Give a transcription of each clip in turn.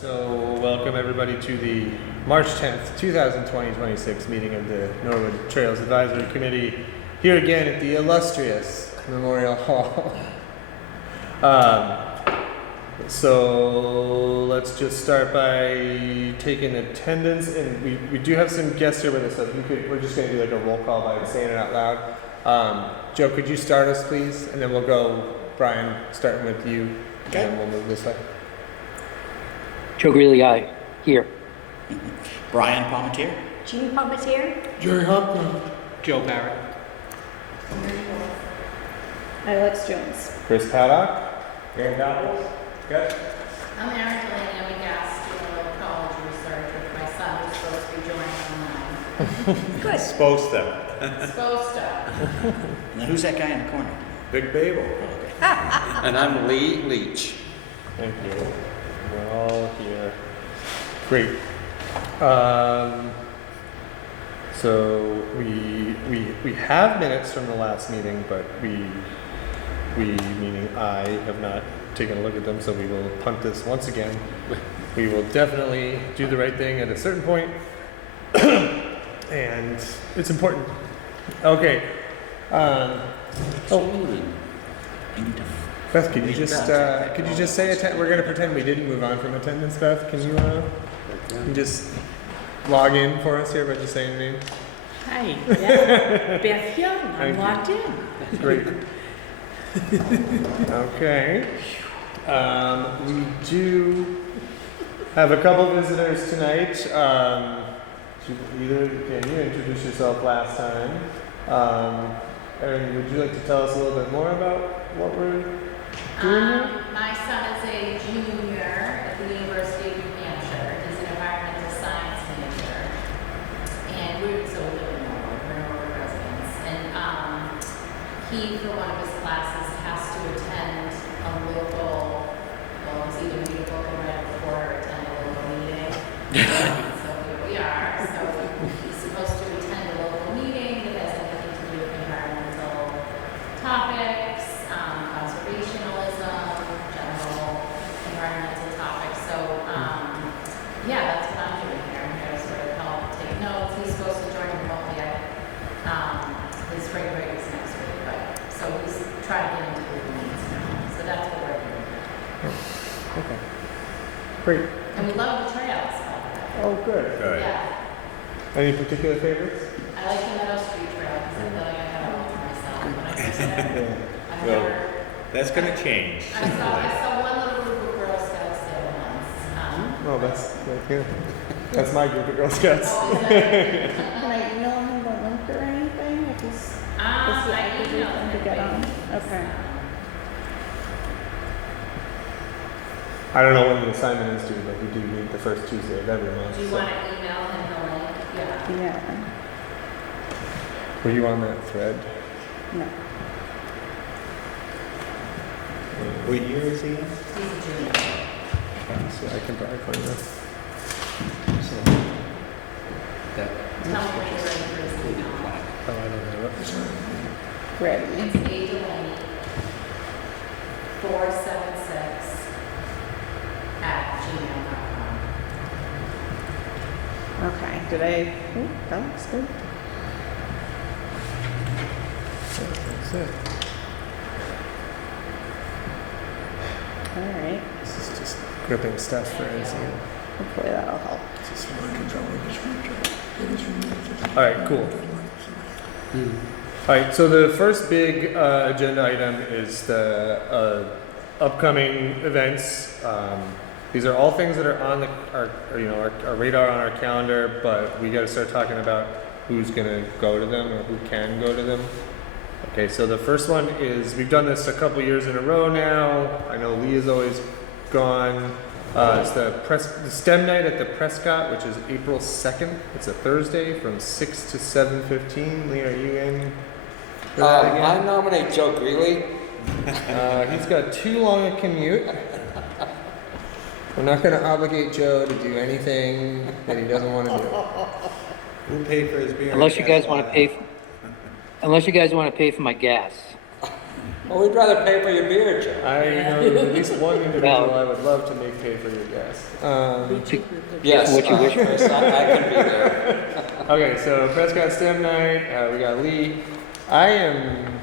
So welcome everybody to the March 10th, 2020-26 meeting of the Norwood Trails Advisory Committee here again at the illustrious Memorial Hall. So let's just start by taking attendance, and we do have some guests here with us, so if you could, we're just going to do like a roll call by saying it out loud. Joe, could you start us please, and then we'll go, Brian, starting with you, Okay. and then we'll move this way. Joe Greeley, aye. Here. Brian Palmetier. Jean Palmetier. Jerry Hopkins. Joe Barrett. Alex Jones. Chris Paddock. Dan Doppels. Good. I'm Erin Delaney. I'm a gas student at college research with my son who's supposed to be joining online. Good. Supposed to. Supposed to. Now, who's that guy in the corner? Big Babel. And I'm Lee Leach. Thank you. We're all here. Great. So we have minutes from the last meeting, but we meaning I have not taken a look at them, so we will punt this once again. We will definitely do the right thing at a certain point, and it's important. Okay. Beth, could you just say we're gonna pretend we didn't move on from attendance, Beth? Can you just log in for us here by just saying your name? Hi. Yeah. Beth here. I'm Thank you. logged in. Great. Okay. We do have a couple visitors tonight. Can you introduce yourself last time? Erin, would you like to tell us a little bit more about what we're doing here? My son is a junior at the University of New Hampshire. He's an environmental science major. And we live in Norwood. We're Norwood residents. And he, for one of his classes, has to attend a local, well, it's either read a book and write a report or attend a local meeting. So here we are. So he's supposed to attend a local meeting that has anything to do with environmental topics, conservationalism, general environmental topics. So, yeah, that's what I'm doing here. I'm here to sort of help take notes. He's supposed to join remotely. His spring break is next week, but so he's trying to get into the meetings now. So that's what we're doing. Okay. Great. And we love the trails. Oh, good. Good. Yeah. Any particular favorites? I like the Meadow Street Trail because I feel like I have it all to myself when I first there. I've Well, never. That's gonna change. I saw one little group of Girl Scouts there once. Oh, that's my group of Girl Scouts. Oh, is that? Can I email him the link or anything? If he's the I active emailed one to him, get but on. he's, Okay. I don't know when the assignment is due, but we do meet the first Tuesday of every month. Do you so. want to email him the link? Yeah. Yeah. Were you on that thread? No. What year is he in? He's a junior. So I can probably find that. Tell me when you're ready for his email. Oh, I don't have it. Ready. It's A. Delaney, 476 @gmail.com. Okay. Did I? Oh, that looks good. That's it. All right. This is just gripping stuff for NCM. Hopefully that'll help. All right, cool. All right, so the first big agenda item is the upcoming events. These are all things that are on our radar on our calendar, but we got to start talking about who's going to go to them or who can go to them. Okay, so the first one is, we've done this a couple years in a row now. I know Lee has always gone. It's the STEM night at the Prescott, which is April 2nd. It's a Thursday from 6 to 7:15. Lee, are you in for that again? I nominate Joe Greeley. He's got too long a commute. We're not going to obligate Joe to do anything that he doesn't want to do. Who paid for his beer? Unless you guys want to pay, unless you guys want to pay for my gas. Well, we'd rather pay for your beer, Joe. I know at least one individual I would love to make pay for your gas. Yes, What you wish for. Chris, I can be there. Okay, so Prescott STEM night. We got Lee. I am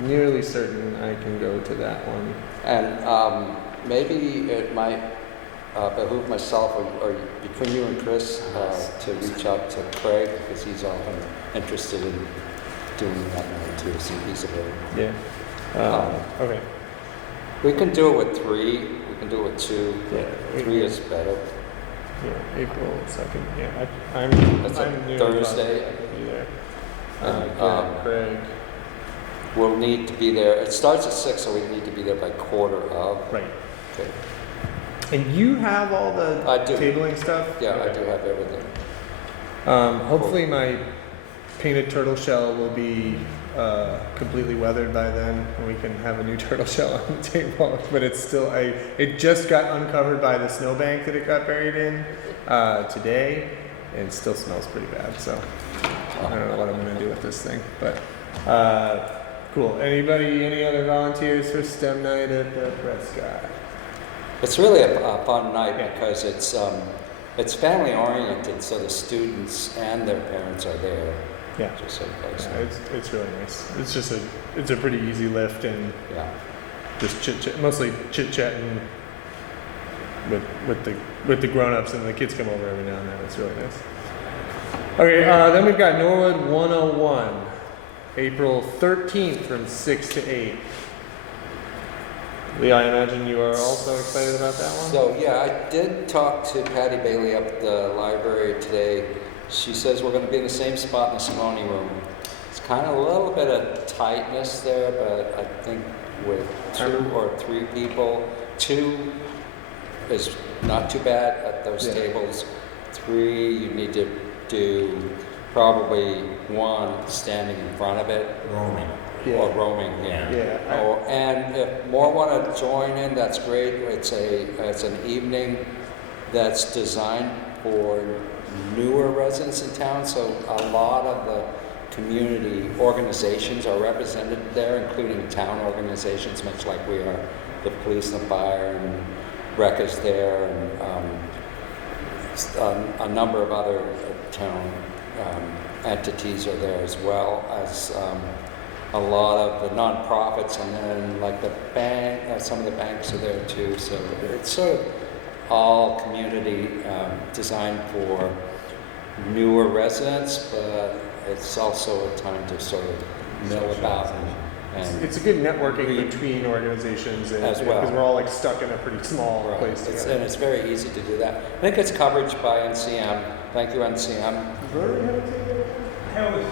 nearly certain I can go to that one. And maybe it might behoove myself or between you and Chris to reach out to Craig because he's often interested in doing that night too, so he's available. Yeah. Okay. We can do it with 3, we can do it with 2. Yeah. 3 is better. Yeah, April 2nd. Yeah, I'm. That's I'm a nearly Thursday. positive I can be there. And, Craig. We'll need to be there, it starts at 6, so we need to be there by 4:15. Right. Okay. And you have all the I do. tabling stuff? Yeah, I Okay. do have everything. Hopefully my painted turtle shell will be completely weathered by then, and we can have a new turtle shell on the table. But it's still, it just got uncovered by the snowbank that it got buried in today, and it still smells pretty bad. So I don't know what I'm gonna do with this thing, but cool. Any other volunteers for STEM night at Prescott? It's really a fun night Yeah. because it's family oriented, so the students and their parents are there. Yeah. Just so you guys Yeah, know. it's really nice. It's just a pretty easy lift and Yeah. just mostly chit chatting with the grown ups, and the kids come over every now and then. It's really nice. Okay, then we've got Norwood 101, April 13th from 6 to 8. Lee, I imagine you are also excited about that one. So yeah, I did talk to Patty Bailey up at the library today. She says we're going to be in the same spot in the Simone room. It's kind of a little bit of tightness there, but I think with 2 or 3 people, 2 is not too bad at those Yeah. tables. 3, you need to do probably 1 standing in front of it. Roaming. Or roaming, yeah. Yeah. Oh, and if more want to join in, that's great. It's an evening that's designed for newer residents in town, so a lot of the community organizations are represented there, including town organizations, much like we are. The police and the fire and rec is there, and a number of other town entities are there as well as a lot of the nonprofits, and then like the bank, some of the banks are there too. So it's sort of all community designed for newer residents, but it's also a time to sort of mill about and It's a good networking between organizations and, As well. because we're all like stuck in a pretty small place It's, together. and it's very easy to do that. I think it's coverage by NCM. Thank you, NCM. I was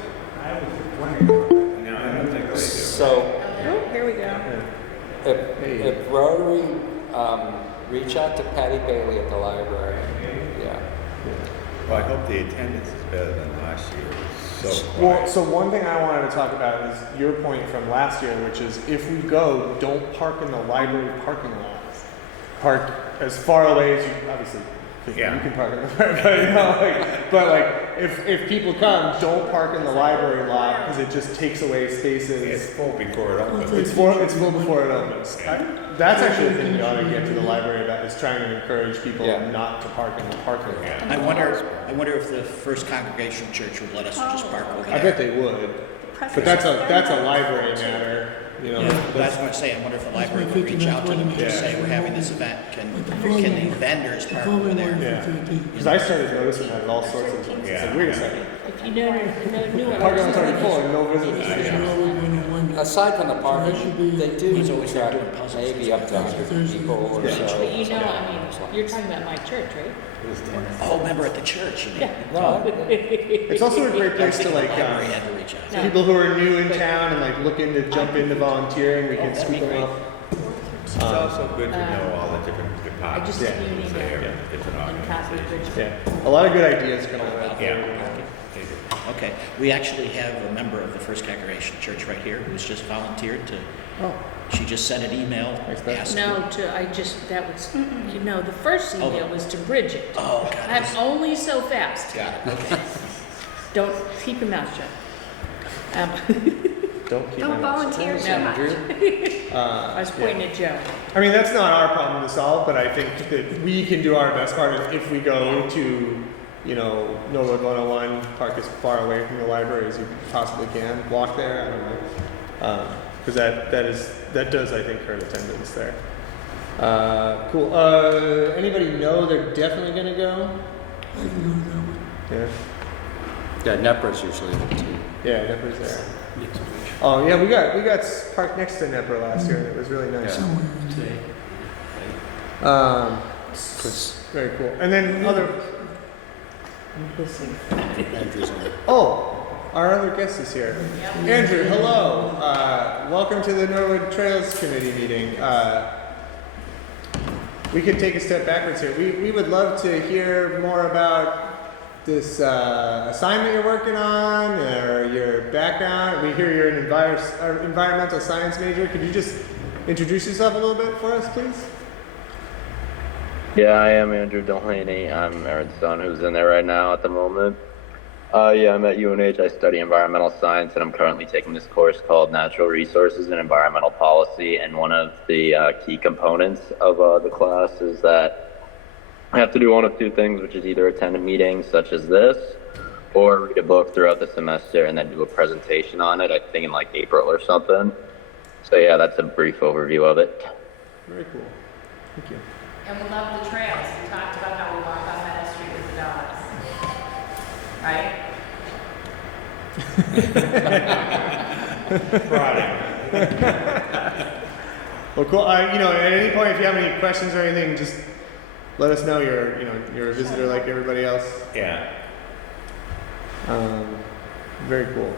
wondering. No, I don't think they do. So Oh, here we go. if Rotary reach out to Patty Bailey at the library, yeah. Well, I hope the attendance is better than last year. It was so Well, quiet. so one thing I wanted to talk about is your point from last year, which is if we go, don't park in the library parking lots. Park as far away as you, obviously, Yeah. you can park in the library, but like, if people come, don't park in the library lot, because it just takes away It's spaces. full before it opens. It's full before it opens. That's actually the thing we ought to get to the library about, is trying to encourage people Yeah. not to park in the parking lot. I wonder if the First Congregational Church would let us just park over there. I bet they would, but that's a library matter, you know. Yeah, that's what I'm saying. I wonder if the library would reach out to them and just say, we're having this event, can the vendors park over there? Yeah, because I started noticing that at all sorts of things. It's like, wait a second, If you know, new one. parking lot's already full and no visitors. Aside from the parking, they do He's always there attract doing puzzles. maybe up to 100 people or so. But you know, I mean, you're talking about my church, right? Oh, member at the church, you mean? No, It's also a great place to like, Library had to reach out. people who are new in town and like looking to jump into volunteering, we can that'd be scoop them great. up. It's also good to know all the different departments just Yeah. commuting there, it different in Castle organizations. Bridge. Yeah, a lot of good ideas coming out. Yeah. Okay. We actually have a member of the First Congregation Church right here who's just volunteered to, Oh, she just sent an email asking. No, that was, the first email was to Bridget. Oh, God. I'm only so fast. Got it, okay. Don't, keep your mouth shut. don't keep Don't my mouth shut. volunteer too much. I was pointing at Joe. I mean, that's not our problem to solve, but I think that we can do our best part if we go to, Norwood 101, park as far away from the library as you possibly can, walk there, I don't know. Because that does, I think, hurt attendance there. Cool. Anybody know they're definitely gonna go? I can go to that one. Yeah. Yeah, NEPR's usually there too. Yeah, Nepper's there. Oh yeah, we got parked next to Nepper last year, and it was really nice. Somewhere in there. Very cool. And then other. Andrew's on it. Oh, our other guest is here. Andrew, hello. Welcome to the Norwood Trails Committee meeting. We could take a step backwards here. We would love to hear more about this assignment you're working on, or your background. We hear you're an environmental science major. Could you just introduce yourself a little bit for us, please? Yeah, I am Andrew Delaney. I'm Aaron's son, who's in there right now at the moment. I'm at UNH. I study environmental science, and I'm currently taking this course called Natural Resources and Environmental Policy. And one of the key components of the class is that I have to do one of two things, which is either attend a meeting such as this, or read a book throughout the semester and then do a presentation on it, I think in like April or something. So yeah, that's a brief overview of it. Very cool. Thank you. And we love the trails. We talked about how we walk on Meadow Street with the dogs. Right? Friday. Well, cool. At any point, if you have any questions or anything, just let us know. You're a visitor like everybody else. Yeah. Very cool.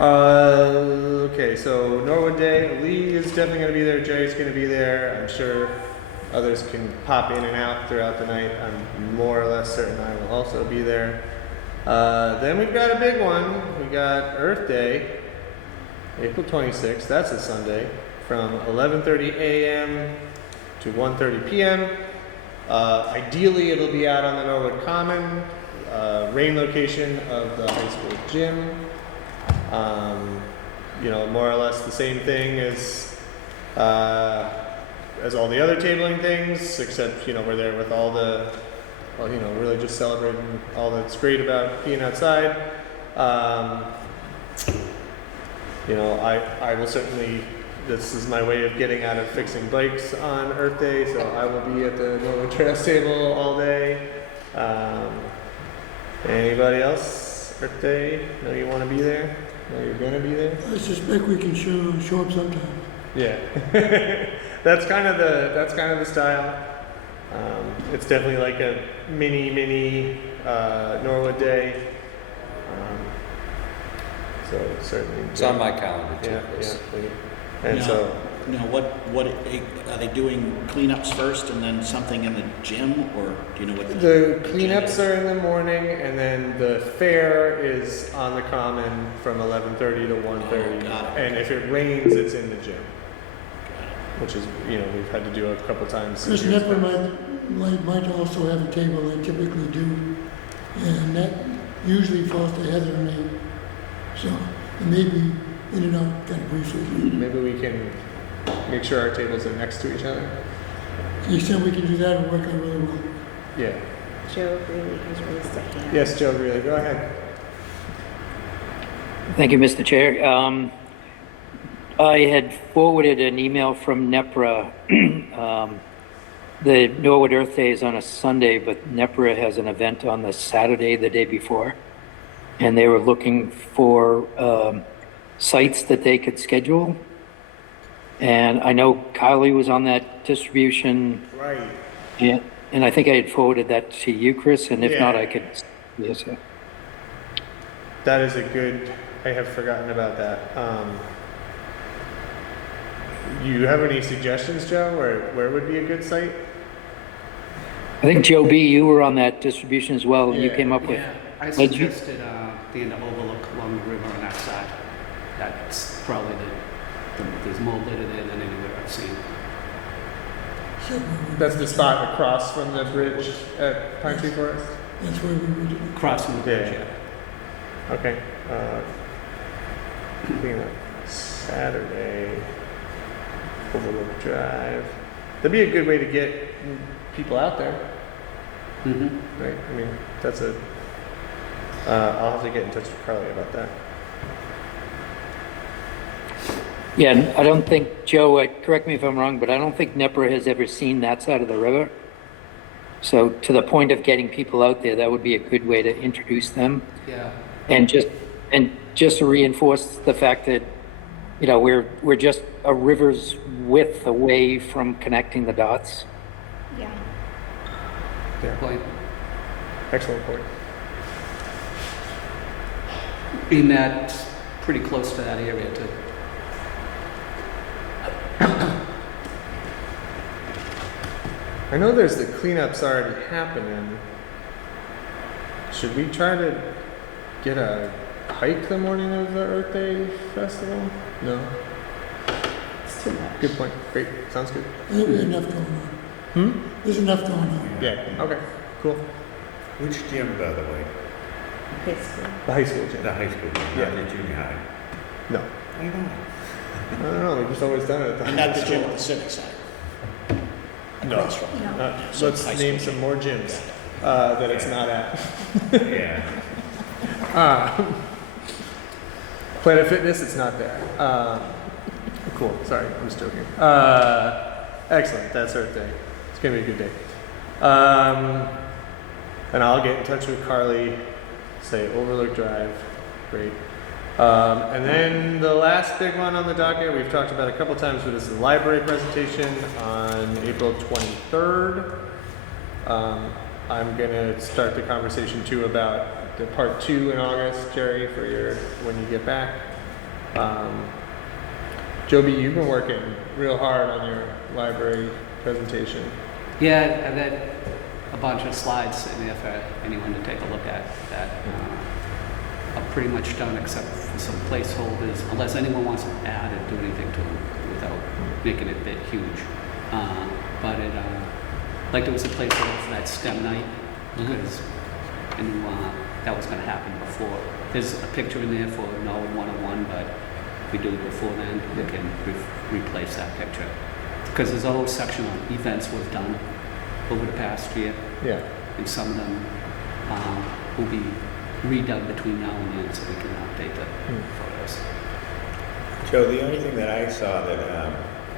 Okay, so Norwood Day. Lee is definitely going to be there. Jerry's going to be there. I'm sure others can pop in and out throughout the night. I'm more or less certain I will also be there. Then we've got a big one. We got Earth Day, April 26th. That's a Sunday, from 11:30 a.m. to 1:30 p.m. Ideally, it'll be out on the Norwood Common, rain location of the high school gym. More or less the same thing as all the other tabling things, except we're there with all the, really just celebrating all that's great about being outside. I will certainly. This is my way of getting out of fixing bikes on Earth Day, so I will be at the Norwood Trails table all day. Anybody else? Earth Day? Know you want to be there? Know you're gonna be there? I suspect we can show up sometime. Yeah, that's kind of the style. It's definitely like a mini Norwood Day. So certainly. It's on my calendar too. Yeah, Chris. yeah. And so. What are they doing cleanups first and then something in the gym, or do you know what The cleanups are in the morning, and then the fair is on the common from 11:30 to 1:30. Got it. And if it rains, it's in the gym, which is we've had to do a couple times. Chris years Nepper back. might also have a table they typically do, and that usually falls to Heather and me. So it may be in and out kind of briefly. Maybe we can make sure our tables are next to each other. To the extent we can do that, it'll work out really well. Yeah. Joe really has raised a hand. Yes, Joe. Really, go ahead. Thank you, Mr. Chair. I had forwarded an email from NEPRA. The Norwood Earth Day is on a Sunday, but NEPRA has an event on the Saturday, the day before. And they were looking for sites that they could schedule. And I know Kylie was on that distribution. Right. And I think I had forwarded that to you, Chris, and if Yeah. not, I could, yes, sir. That is a good. I have forgotten about that. You have any suggestions, Joe? Where would be a good site? I think Joe B., you were on that distribution as well, and you Yeah. came up with I Did you- suggested the end of Overlook along the river on that side. That's probably there's more litter there than anywhere I've seen. That's the spot across from the bridge at Pine Tree Forest? That's where we would, Crossing the bridge, Yeah. yeah. Okay. Clean up Saturday, Overlook Drive. That'd be a good way to get people out there, Mm-hmm. right? I mean, that's a. I'll have to get in touch with Carly about that. Yeah, and I don't think, Joe, correct me if I'm wrong, but I don't think NEPRA has ever seen that side of the river. So to the point of getting people out there, that would be a good way to introduce them. Yeah. And just to reinforce the fact that, you know, we're just a river's width away from connecting the dots. Yeah. Point. Excellent point. Being that pretty close to that area too. I know there's the cleanups already happening. Should we try to get a hike the morning of the Earth Day festival? No. It's too much. Good point. Great. Sounds good. I think we have enough going on. There's enough going on. Yeah. Okay. Cool. Which gym, by the way? Basically. The high school gym. The high school gym, Yeah. not the junior high. No. I know. I don't know. We've just always done it at the And high not the school. gym at the Civic Center. No. Across from it. No. So Let's high name school some more gyms that it's not at. Yeah. Planet Fitness, it's not there. Cool. Sorry, I'm just joking. Excellent. That's Earth Day. It's gonna be a good day. And I'll get in touch with Carly. Say Overlook Drive. Great. And then the last big one on the docket we've talked about a couple times, but this is the library presentation on April 23rd. I'm gonna start the conversation too about the part 2 in August, Jerry, for your when you get back. Joby, you've been working real hard on your library presentation. Yeah, I've got a bunch of slides in there for anyone to take a look at that are pretty much done except for some placeholders, unless anyone wants to add or do anything to them without making it a bit huge. But like there was a placeholder for that STEM night, because I knew that was going to happen before. There's a picture in there for Norwood 101, but if we do it before then, we can replace that picture. Because there's a whole section on events we've done over the past year, Yeah. and some of them will be redone between now and then so we can update the photos. Joe, the only thing that I saw that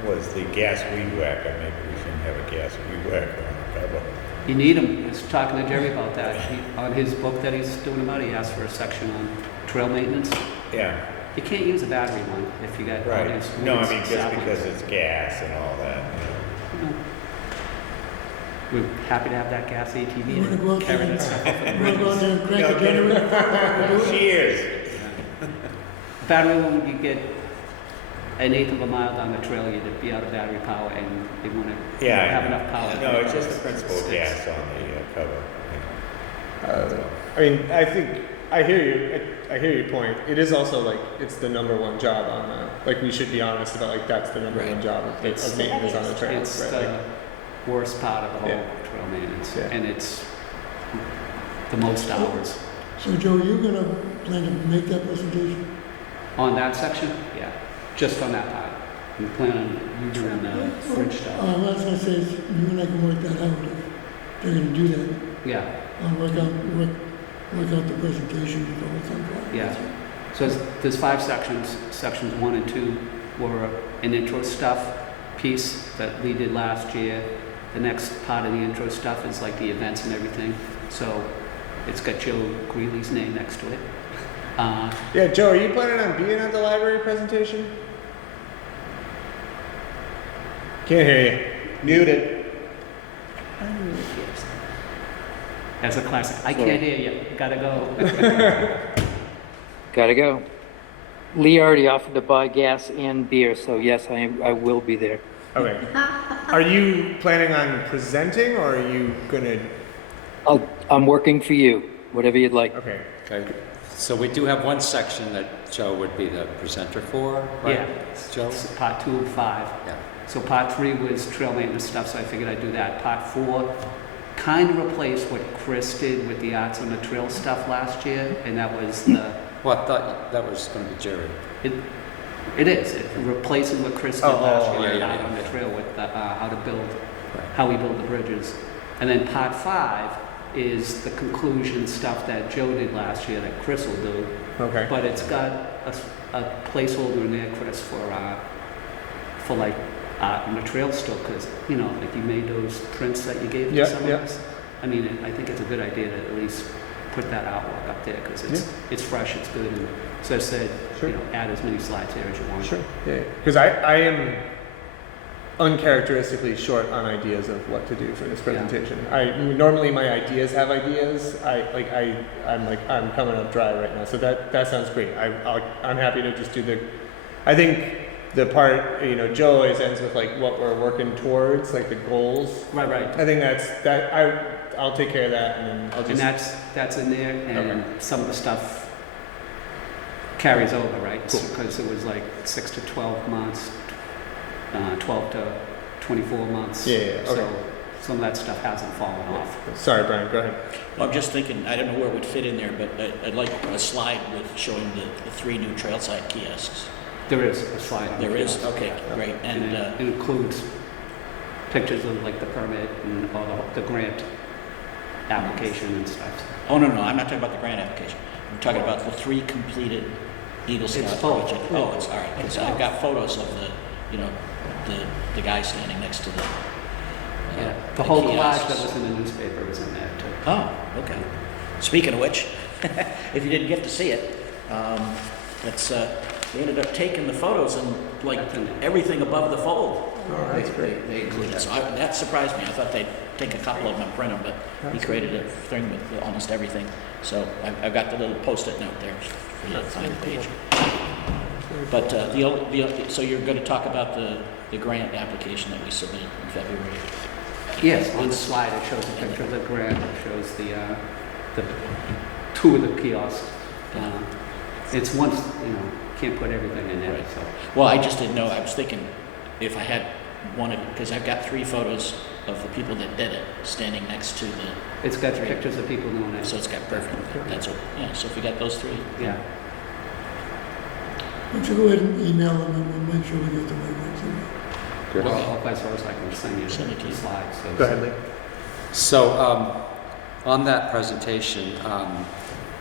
was the gas weed whacker. Maybe we shouldn't have a gas weed whacker on the cover. You need him. I was talking to Jerry about that. On his book that he's doing about, he asked for a section on trail maintenance. Yeah, You can't use a battery one if you got all right. these No, I weeds mean, and just saplings. because it's gas and all that. No. We're happy to have that gas ATV You wanna go out and carry there that stuff up the You wanna go out bridges. there and crank a generator? Cheers. Battery one, you get an eighth of a mile down the trail, you'd be out of battery power, and they want to Yeah. have enough power. No, it's just the principle of Sticks. gas on the cover. I mean, I think I hear you. I hear your point. It is also like it's the number one job on the. Like we should be honest about like that's the number Right. one job of maintenance on the trails, It's right? the Like, worst part of the whole Yeah. trail maintenance, Yeah. and it's the most hours. So Joe, you're gonna plan to make that presentation? On that section, yeah, just on that part. We plan on you doing the fridge stuff. What I was gonna say is, you and I can work that out, if they're gonna do that, Yeah, work out the presentation with all the time. yeah. So there's 5 sections. Sections 1 and 2 were an intro stuff piece that we did last year. The next part of the intro stuff is like the events and everything. So it's got Joe Greeley's name next to it. yeah, Joe, are you planning on being at the library presentation? Can't hear you. Muted. As a classic, I can't hear you, gotta go. Gotta go. Lee already offered to buy gas and beer, so yes, I will be there. Okay. Are you planning on presenting, or are you gonna? I'm working for you. whatever you'd like. Okay. Okay, so we do have one section that Joe would be the presenter for, right? Yeah. Joe? It's part 2 of 5. Yeah. So part 3 was trail maintenance stuff, so I figured I'd do that. Part 4 kind of replaced what Chris did with the Arts on the Trail stuff last year, and that was the, Well, I thought that was going to be Jerry. it is, it replaces what Chris did Oh, last year, yeah, Art yeah. on the Trail with how to build, Right. how we build the bridges. And then part 5 is the conclusion stuff that Joe did last year that Chris will do. Okay. But it's got a placeholder in there, Chris, for like art on the trail still, because, you know, like you made those prints that you gave Yeah, to some yeah. of us. I mean, I think it's a good idea to at least put that artwork up there, because it's fresh, it's good, and so I said, Sure. you know, add as many slides there as you want. Sure. Yeah. Because I am uncharacteristically short on ideas of what to do for this presentation. Normally my ideas have ideas. I'm coming up dry right now. So that sounds great. I'm happy to just do the. I think the part, you know, Joe always ends with like what we're working towards, like the goals. Right. I think I'll take care of that, and then I'll And just. that's in there, and Okay. some of the stuff carries over, right? Cool. Because it was like 6 to 12 months, 12 to 24 months. Yeah, okay. So some of that stuff hasn't fallen off. Sorry, Brian. Go ahead. Well, I'm just thinking, I don't know where it would fit in there, but I'd like a slide with showing the 3 new trailside kiosks. There is a slide on There the is, kiosk. okay, great. And And, it includes pictures of like the permit and all the grant application and stuff. oh, no, I'm not talking about the grant application. I'm talking about the 3 completed Eagle Scout It's full. project. Oh, it's all right. It's So I've full. got photos of the guy standing next to the Yeah, the whole collage kiosks. that was in the newspaper is in there too. Oh, okay. Speaking of which, if you didn't get to see it, they ended up taking the photos and like everything above the fold. Oh, that's great. They included. So that surprised me. I thought they'd take a couple of them and print them, but he created a thing with almost everything. So I've got the little post-it note there for you to find the page. But so you're going to talk about the grant application that we submitted in February. Yes, on the slide it shows a picture of the grant, it shows the 2 of the kiosks. It's once, you know, can't put everything in there, Right. so. Well, I just didn't know. I was thinking if I had one of, because I've got 3 photos of the people that did it standing next to the. It's got pictures of people doing it. So it's got perfect. That's what. Yeah. So if we got those 3. Yeah. Why don't you go ahead and email them and we'll make sure we get the right ones in there. Or vice versa, I can send you Send it to the you. slides. So Go ahead, Lee. So on that presentation, a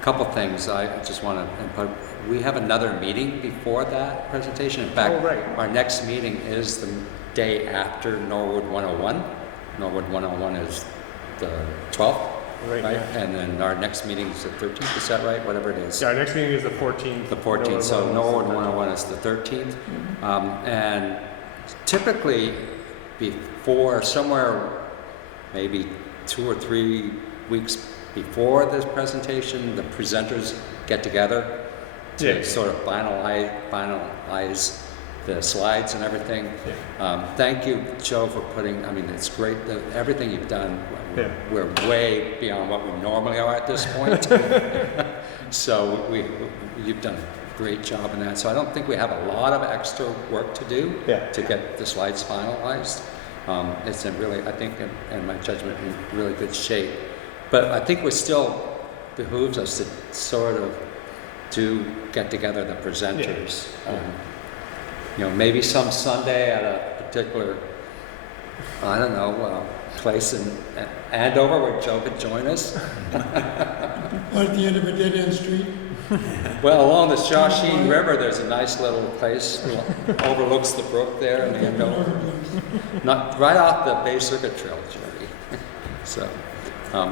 couple things I just want to input. We have another meeting before that presentation. In fact, Oh, right. our next meeting is the day after Norwood 101. Norwood 101 is the 12th, Right. right? Yeah. And then our next meeting is the 13th, is that right? Whatever it is. Yeah, our next meeting is the 14th. The 14th, so Norwood 101 is the 13th. And typically before, somewhere maybe 2 or 3 weeks before this presentation, the presenters get together to Yeah. sort of finalize the slides and everything. Thank you, Joe, for putting, I mean, it's great, everything you've done. Yeah. We're way beyond what we normally are at this point. So you've done a great job in that. So I don't think we have a lot of extra work to do to get the slides finalized. It's in really, I think, in my judgment, in really good shape. But I think it still behooves us to sort of get together the presenters. You know, maybe some Sunday at a particular, I don't know, place in Andover where Joe could join us. Or at the end of a dead-end street. Well, along the Shawshene River, there's a nice little place overlooks the brook there in Andover. Not right off the Bay Circuit Trail, Jerry. So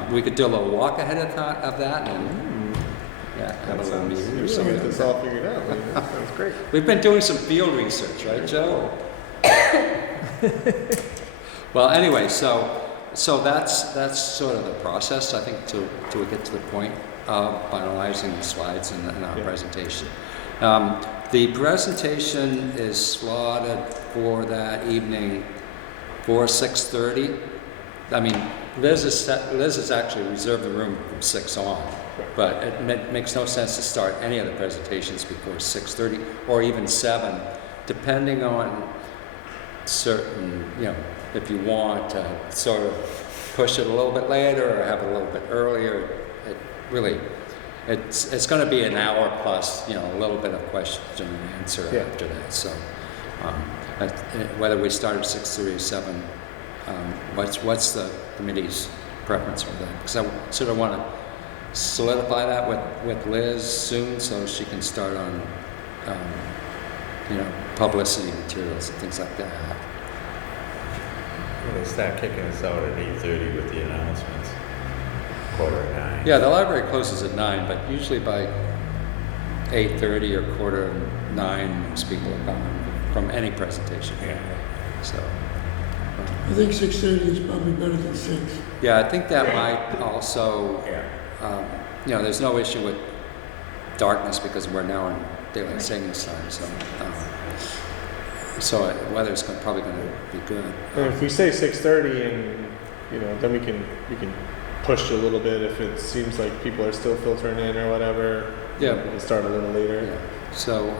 we could do a little walk ahead of that and have a little meeting or We'll get something. this all figured out. That sounds great. We've been doing some field research, right, Joe? Well, anyway, so that's sort of the process, I think, till we get to the point of finalizing the slides in our presentation. The presentation is slotted for that evening for 6:30. I mean, Liz has actually reserved the room from 6 on. But it makes no sense to start any of the presentations before 6:30 or even 7, depending on certain, if you want to sort of push it a little bit later or have it a little bit earlier. It really, it's going to be an hour plus, a little bit of question and answer after that. So whether we start at 6:30 or 7, what's the committee's preference for that? Because I sort of want to solidify that with Liz soon so she can start on, publicity materials and things like that. Well, they start kicking us out at 8:30 with the announcements, 8:45. Yeah, the library closes at 9, but usually by 8:30 or 8:45, most people are gone from any presentation. Yeah. So, I think 6:30 is probably better than 6. yeah, I think that might also, Yeah. there's no issue with darkness because we're now in daylight savings time. So weather's probably going to be good. And if we say 6:30 and, then we can push a little bit if it seems like people are still filtering in or whatever. Yeah. We can start a little later. Yeah. So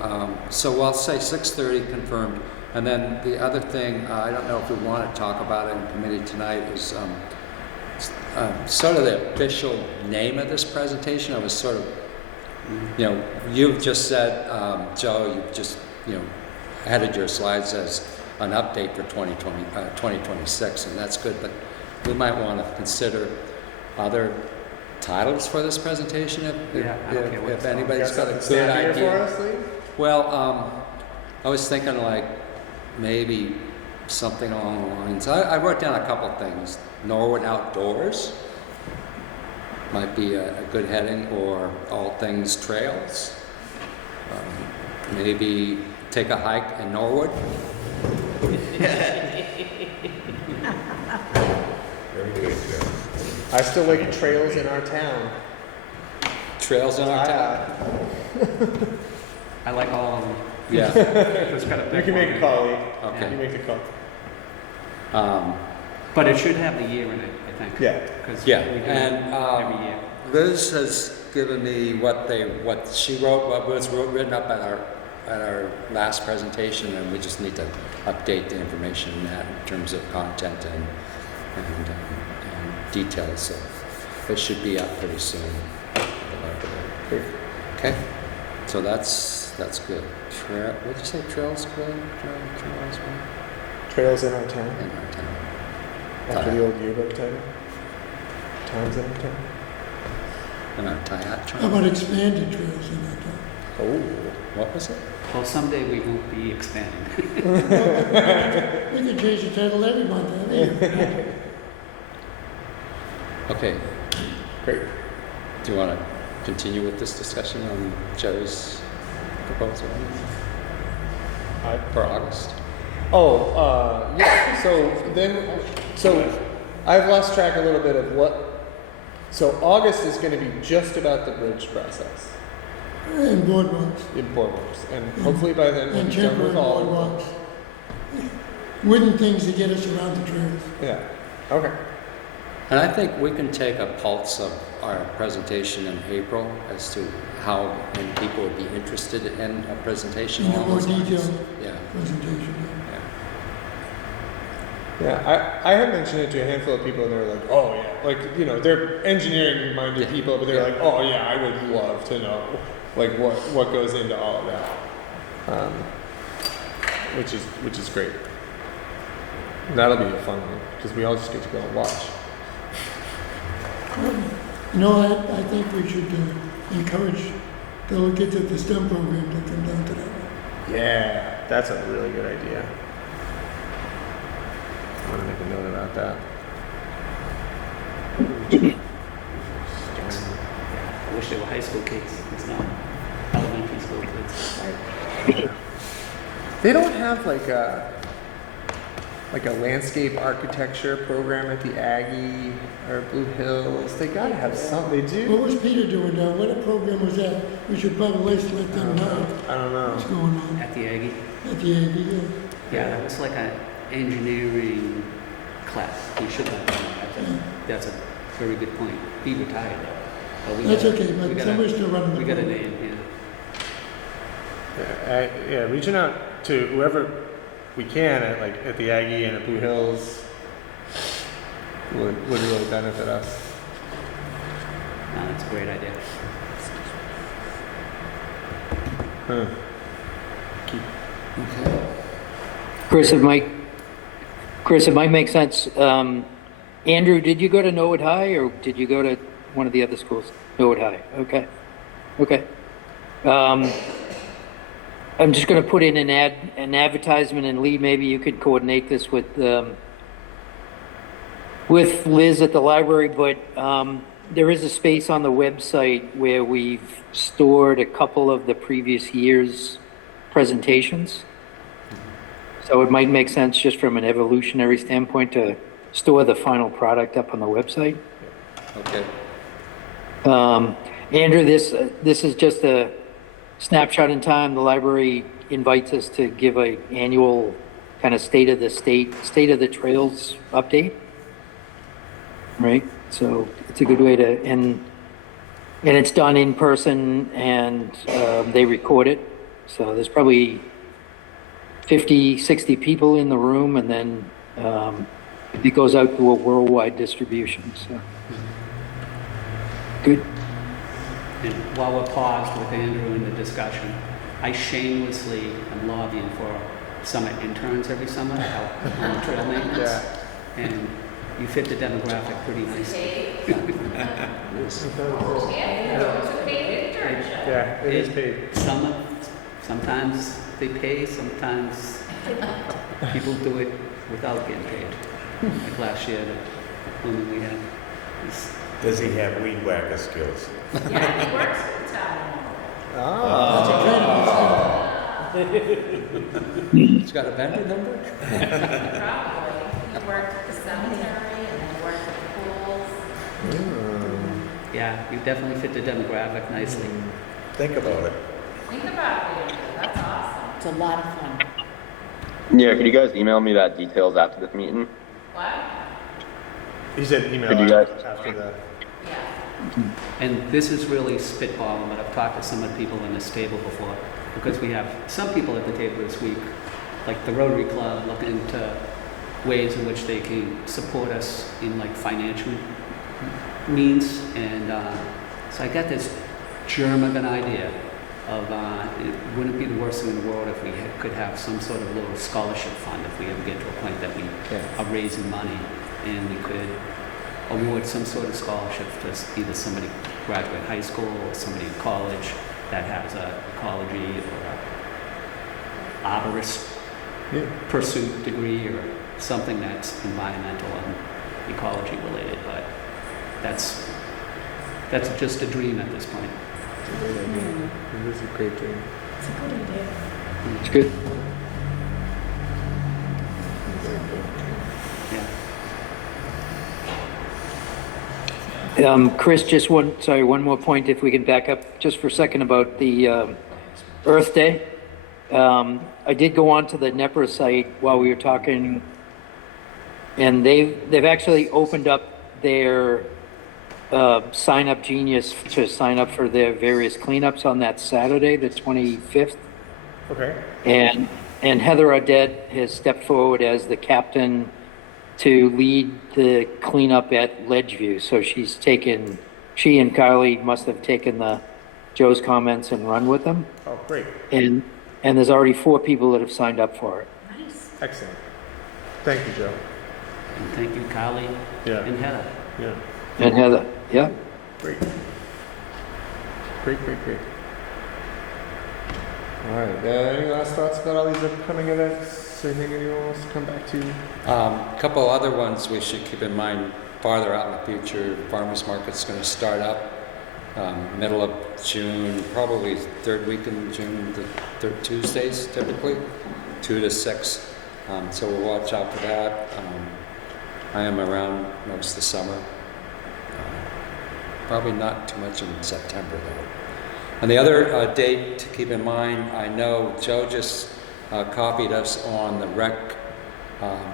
I'll say 6:30 confirmed. And then the other thing, I don't know if we want to talk about it in committee tonight, is sort of the official name of this presentation. I was sort of, you've just said, Joe, you've just, added your slides as an update for 2026, and that's good, but we might want to consider other titles for this presentation if anybody's got a good Snappier idea. for us, Lee? Well, I was thinking like maybe something along the lines, I wrote down a couple things. Norwood Outdoors might be a good heading, or All Things Trails. Maybe Take a Hike in Norwood. Very good, Joe. I still like trails in our town. Trails in our town. I like all of them. Yeah. Just gotta You pick can make a one. call, Lee. Okay. You make the call. But it should have the year in it, I think. Yeah. 'Cause Yeah, we do and it every year. Liz has given me what she wrote, what was written up at our last presentation, and we just need to update the information in that in terms of content and details. So it should be up pretty soon. Okay, so that's good. What did you say? Trails Club? Trails Club? Trails in our town. In our town. After the old yearbook title. Towns in our town. In our Tayat How Trail? about expanded trails in that town? Oh. What was it? Well, someday we won't be expanding. We can change the title every month, I mean. Okay, Great. do you want to continue with this discussion on Joe's proposal for August? Yeah. So I've lost track a little bit of what. So August is going to be just about the bridge process And boardwalks, in boardwalks, and hopefully by then we'll and be done temporary with all of boardwalks. Wooden things to get us around the trails. them. Yeah. Okay. And I think we can take a pulse of our presentation in April as to how many people would be interested in a presentation In a along more those lines. detailed Yeah, presentation. yeah. Yeah, I had mentioned it to a handful of people, and they were like, "Oh yeah," like they're engineering-minded Yeah. people, but they're like, "Oh yeah, I would love to know, like what goes into all of that," which is great. That'll be a fun one because we all just get to go and watch. I think we should encourage the kids at the STEM program to come down to that. Yeah, that's a really good idea. I'm gonna make a note about that. I wish they were high school kids. It's not elementary school kids. They don't have like a landscape architecture program at the Aggie or Blue Hills. They gotta have some. They What do. was Peter doing down? What program was that? We should probably let them know I don't know. what's going on At the Aggie? at the AV. Yeah, that was like an engineering class. We should have done that. That's a very good point. He retired though. But we That's got- okay, we but got a- somebody's still running the We got a program. name, yeah. Yeah, reaching out to whoever we can at the Aggie and at Blue Hills would really benefit us. No, that's a great idea. Huh. Chris, it might make sense. Andrew, did you go to Norwood High or did you go to one of the other schools? Norwood High. Okay. Okay. I'm just going to put in an advertisement, and Lee, maybe you could coordinate this with Liz at the library. But there is a space on the website where we've stored a couple of the previous year's presentations. So it might make sense just from an evolutionary standpoint to store the final product up on the website. Okay. Andrew, this is just a snapshot in time. The library invites us to give a annual kind of state of the trails update, right? So it's a good way to, and it's done in person, and they record it. So there's probably 50, 60 people in the room, and then it goes out to a worldwide distribution. So good. And while we're paused with Andrew in the discussion, I shamelessly am lobbying for summer interns every summer out on the trail maintenance. Yeah. And you fit the demographic pretty nicely. It's a paid internship. Yeah, it is paid. Sometimes they pay, sometimes people do it without getting paid. Like last year, the woman we had. Does he have weed whacker skills? Yeah, he works for the town. It's got a vendor number? Probably. He worked at the cemetery and then worked at the pools. Yeah, you definitely fit the demographic nicely. Think about it. Think about it. That's awesome. It's a lot of fun. Yeah, could you guys email me that details after this meeting? What? He said email Could you guys- after the. Yeah. And this is really spitballing, but I've talked to some of the people in this table before, because we have some people at the table this week, like the Rotary Club, looking into ways in which they can support us in like financial means. And so I got this germ of an idea of it wouldn't be the worst thing in the world if we could have some sort of little scholarship fund if we ever get to a point that we are raising money, and we could award some sort of scholarship to either somebody graduate high school or somebody in college that has a ecology or a arborist pursuit degree or something that's environmental and ecology related. But that's just a dream at this point. It is a great dream. It's good. Yeah. Chris, just one more point, if we can back up just for a second about the Earth Day. I did go on to the NEPRA site while we were talking, and they've actually opened up their Sign Up Genius to sign up for their various cleanups on that Saturday, the 25th. Okay. And Heather Audet has stepped forward as the captain to lead the cleanup at Ledgeview. So she and Carly must have taken Joe's comments and run with them. Oh, great. And there's already 4 people that have signed up for it. Nice. Excellent. Thank you, Joe. And thank you, Carly Yeah. and Heather. Yeah. And Heather, yeah. Great. Great. All right. Any last thoughts about all these upcoming events? Anything anyone wants to come back to? A couple other ones we should keep in mind farther out in the future. Farmers Market's going to start up middle of June, probably third week in June, the third Tuesdays typically, 2 to 6. So we'll watch out for that. I am around most of the summer. Probably not too much in September though. And the other date to keep in mind, I know Joe just copied us on the rec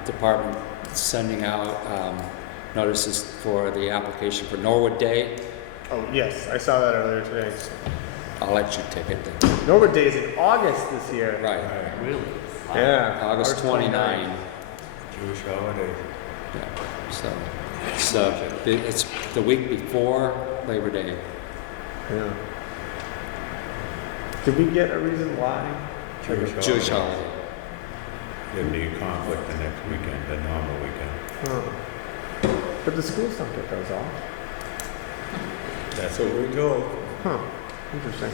department sending out notices for the application for Norwood Day. Oh, yes, I saw that earlier today. I'll let you take it then. Norwood Day is in August this year. Right. Really? Yeah. August 29. Jewish holiday. Yeah. So it's the week before Labor Day. Yeah. Did we get a reason why? Jewish holiday. There'd be a conflict the next weekend, the normal weekend. Huh. But the schools don't get those off. That's what we're told. Huh. Interesting.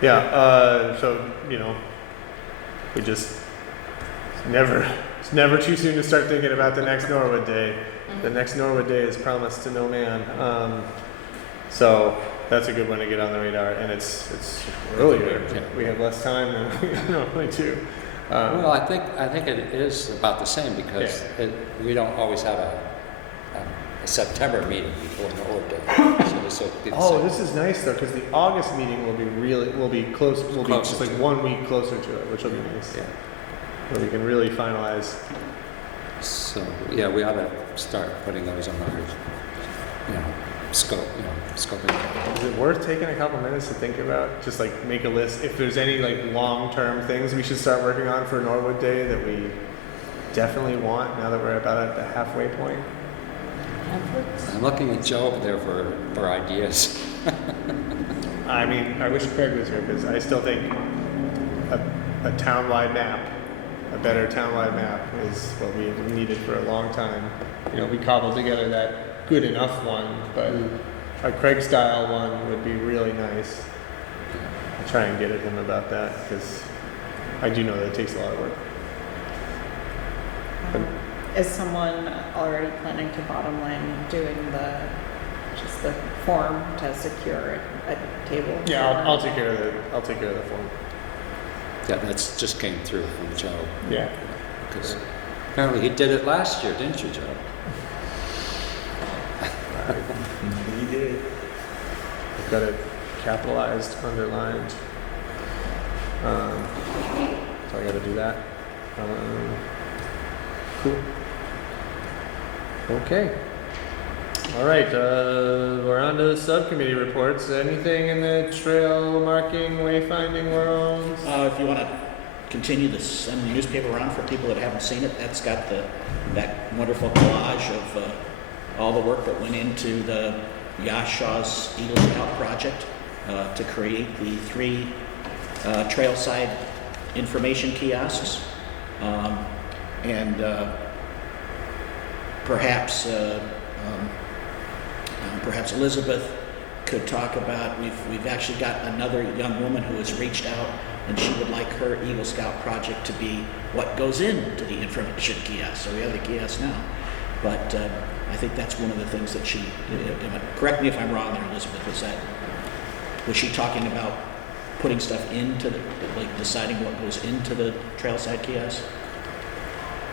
Yeah. So we just it's never too soon to start thinking about the next Norwood Day. The next Norwood Day is promised to no man. So that's a good one to get on the radar, and it's earlier. We have less time than we normally do. Well, I think it is about the same because we don't always have a September meeting before Norwood Day. So this will be the same. This is nice though, because the August meeting will be close. Will be just like 1 week closer to it, which will be nice. Yeah. Where we can really finalize. So yeah, we ought to start putting those on our, scoping. Is it worth taking a couple minutes to think about? Just like make a list. If there's any like long-term things we should start working on for Norwood Day that we definitely want now that we're about at the halfway point. I'm looking at Joe over there for ideas. I mean, I wish Craig was here because I still think a town-wide map, a better town-wide map is what we've needed for a long time. We cobbled together that good enough one, but a Craig-style one would be really nice. I'll try and get at him about that because I do know that it takes a lot of work. Is someone already planning to bottom line doing the form to secure a table? Yeah, I'll take care of the form. Yeah, that's just came through from Joe. Yeah. Because apparently he did it last year, didn't you, Joe? He did. I've got it capitalized, underlined. So I got to do that. Cool. Okay. All right. We're on to subcommittee reports. Anything in the trail marking, wayfinding world? If you want to continue to send the newspaper around for people that haven't seen it, that's got that wonderful collage of all the work that went into the Yash Shaw's Eagle Scout project to create the 3 trailside information kiosks. Perhaps Elizabeth could talk about, we've actually got another young woman who has reached out and she would like her Eagle Scout project to be what goes into the information kiosk. So we have the kiosk now, but I think that's one of the things that she, correct me if I'm wrong there, Elizabeth, was she talking about putting stuff into deciding what goes into the trailside kiosk?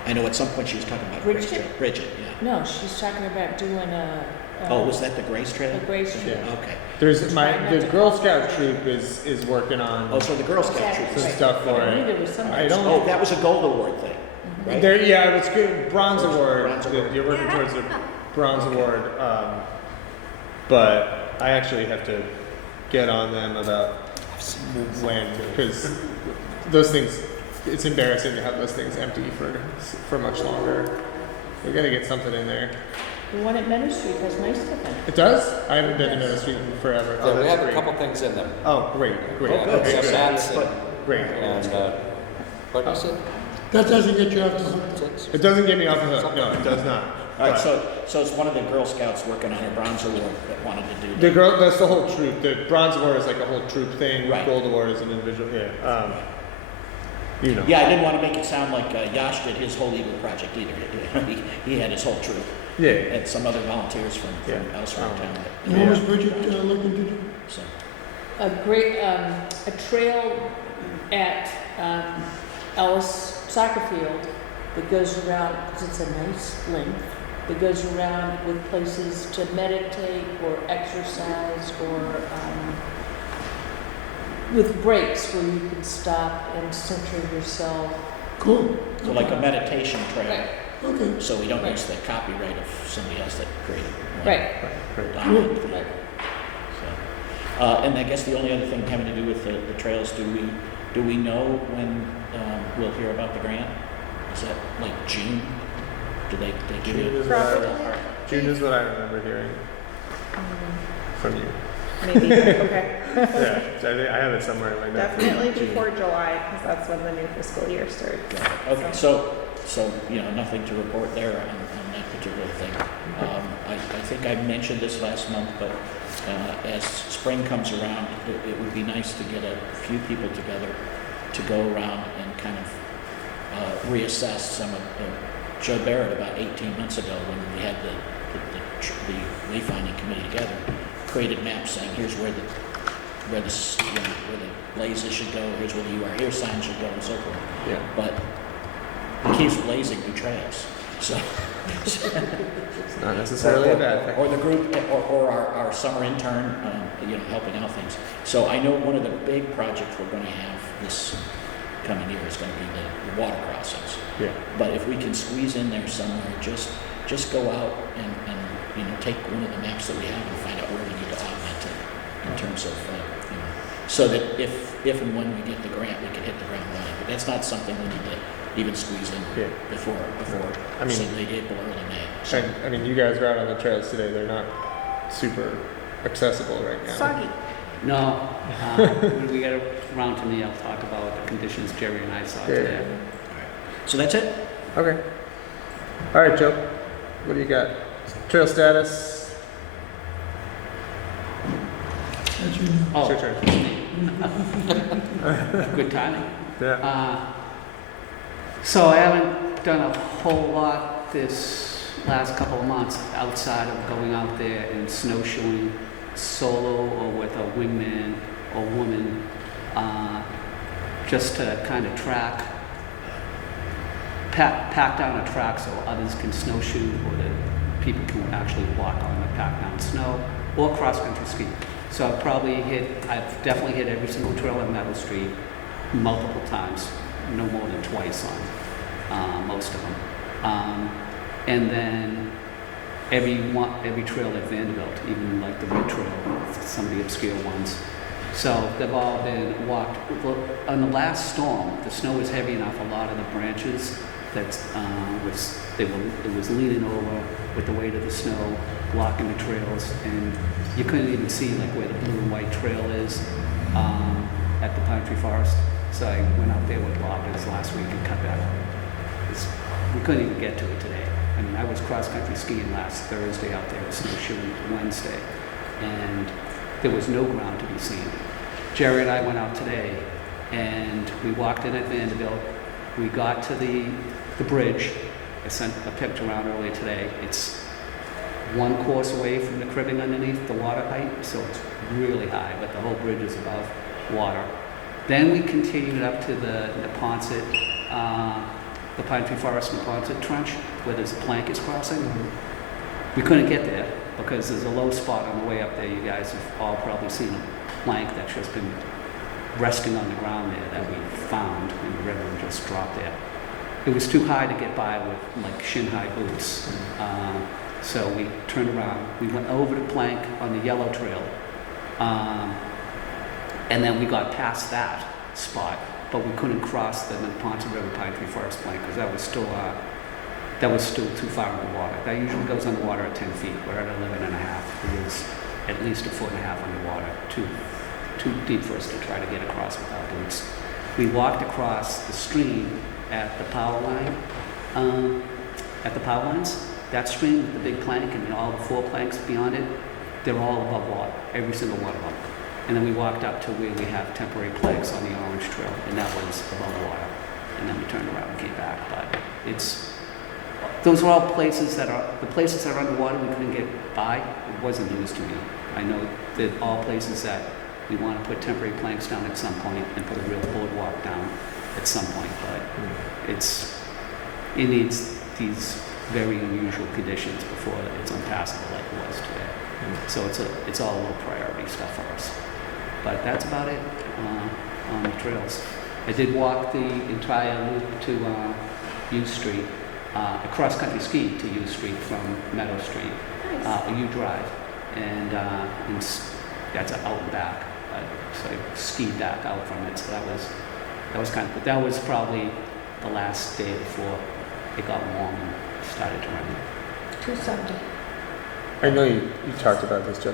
I know at some point she was talking about Bridget? Bridget, yeah. No, she's talking about doing a. Was that the Grace Trail? The Grace Trail. Yeah. Okay. There's the Girl Scout troop is working on Oh, so the Girl Scout troop. some Right. stuff for I knew it. there was something. I don't. Oh, that was a gold award thing, right? Yeah, it's good. Bronze award. Bronze award. You're working towards the bronze award. But I actually have to get on them about when, because those things, it's embarrassing to have those things empty for much longer. We got to get something in there. The one at Meadow Street has nice stuff in it. It does? I haven't been to Meadow Street in forever. Yeah, Oh, we that's have great. a couple things in them. Oh, great. Oh, good. Okay, So good. That's it. Great. And what is it? That doesn't get you off the hook. 6? It doesn't get me off the hook. No, it does not. All right, But so it's one of the Girl Scouts working on a bronze award that wanted to do the that. girl, that's the whole troop. The bronze award is like a whole troop thing. Right. Gold award is an individual. Yeah. Yeah, I didn't want to make it sound like Yash did his whole Eagle project either. He had his whole troop Yeah. and some other volunteers from Yeah. elsewhere in town. And what was Bridget looking to do? So, A great, a trail at Ellis Soccer Field that goes around, because it's a nice length, that goes around with places to meditate or exercise or with breaks where you can stop and center yourself. Cool. so like a meditation trail, Okay. so we don't use the copyright of somebody else that created one. Right. Great. Dominant. Right. And I guess the only other thing having to do with the trails, do we know when we'll hear about the grant? Is that like June? Do they give June you? is what I- Probably. June is what I remember hearing from you. Maybe, okay. Yeah, I have it somewhere in my notes. Definitely June. before July, because that's when the new fiscal year starts. Okay, so, nothing to report there on that particular thing. I think I mentioned this last month, but as spring comes around, it would be nice to get a few people together to go around and kind of reassess some of Joe Barrett about 18 months ago when we had the wayfinding committee together, created maps saying here's where the blazes should go, here's where the You Are Here sign should go, and so forth. Yeah. But he keeps blazing new trails, so. It's not necessarily a bad thing. Or the group, or our summer intern, helping out things. So I know one of the big projects we're going to have this coming year is going to be the water crossings. Yeah. But if we can squeeze in there somewhere, just go out and take one of the maps that we have and find out where we need to augment it in terms of, so that if and when we get the grant, we can hit the ground running. But that's not something we need to even squeeze in before I mean- say late April, early May. So, And, I mean, you guys were out on the trails today. They're not super accessible right now. Soggy. No, when we get around to me, I'll talk about the conditions Jerry and I saw today. so that's it. Okay. All right, Joe. What do you got? Trail status. As you know, Oh, It's your turn. good timing. Yeah. So I haven't done a whole lot this last couple of months outside of going out there and snowshoeing solo or with a wingman or woman, just to kind of pack down a track so others can snowshoe or that people can actually walk on the packed down snow or cross-country ski. So I've definitely hit every single trail on Meadow Street multiple times, no more than twice on most of them. And then every trail at Vanderbilt, even like the Red Trail, some of the obscure ones. So they've all been walked. Well, on the last storm, the snow was heavy enough, a lot of the branches that it was leaning over with the weight of the snow, blocking the trails, and you couldn't even see like where the blue and white trail is at the Pine Tree Forest. So I went out there with Bob this last week and cut that. We couldn't even get to it today. I mean, I was cross-country skiing last Thursday out there, snowshoeing Wednesday, and there was no ground to be seen. Jerry and I went out today, and we walked in at Vanderbilt. We got to the bridge. I sent a picture around earlier today. It's one course away from the cribbing underneath the water height, so it's really high, but the whole bridge is above water. Then we continued up to the Neponset, the Pine Tree Forest Neponset Trench, where there's a plank is crossing. We couldn't get there because there's a low spot on the way up there. You guys have all probably seen a plank that's just been resting on the ground there that we found in the river and just dropped there. It was too high to get by with like shin-high boots. So we turned around. We went over the plank on the yellow trail. And then we got past that spot, but we couldn't cross the Neponset River Pine Tree Forest plank because that was still too far in the water. That usually goes underwater at 10 feet. We're at 11 and a half. It was at least a foot and a half underwater, too deep for us to try to get across without boots. We walked across the stream at the power line, that stream with the big plank and all the 4 planks beyond it, they're all above water, every single one of them. And then we walked up to where we have temporary planks on the Orange Trail, and that was above water. And then we turned around and came back. But those are all places the places that are underwater we couldn't get by. It wasn't news to me. I know that all places that we want to put temporary planks down at some point and put a real boardwalk down at some point, but it needs these very unusual conditions before it's unpassable like it was today. So it's all low priority stuff for us. But that's about it on the trails. I did walk the entire loop to U Street, cross-country ski to U Street from Meadow Street, a U Drive, and that's out and back. So I skied back out from it, so that was kind of, but that was probably the last day before it got warm and started to rain. To Sunday. I know you talked about this, Joe,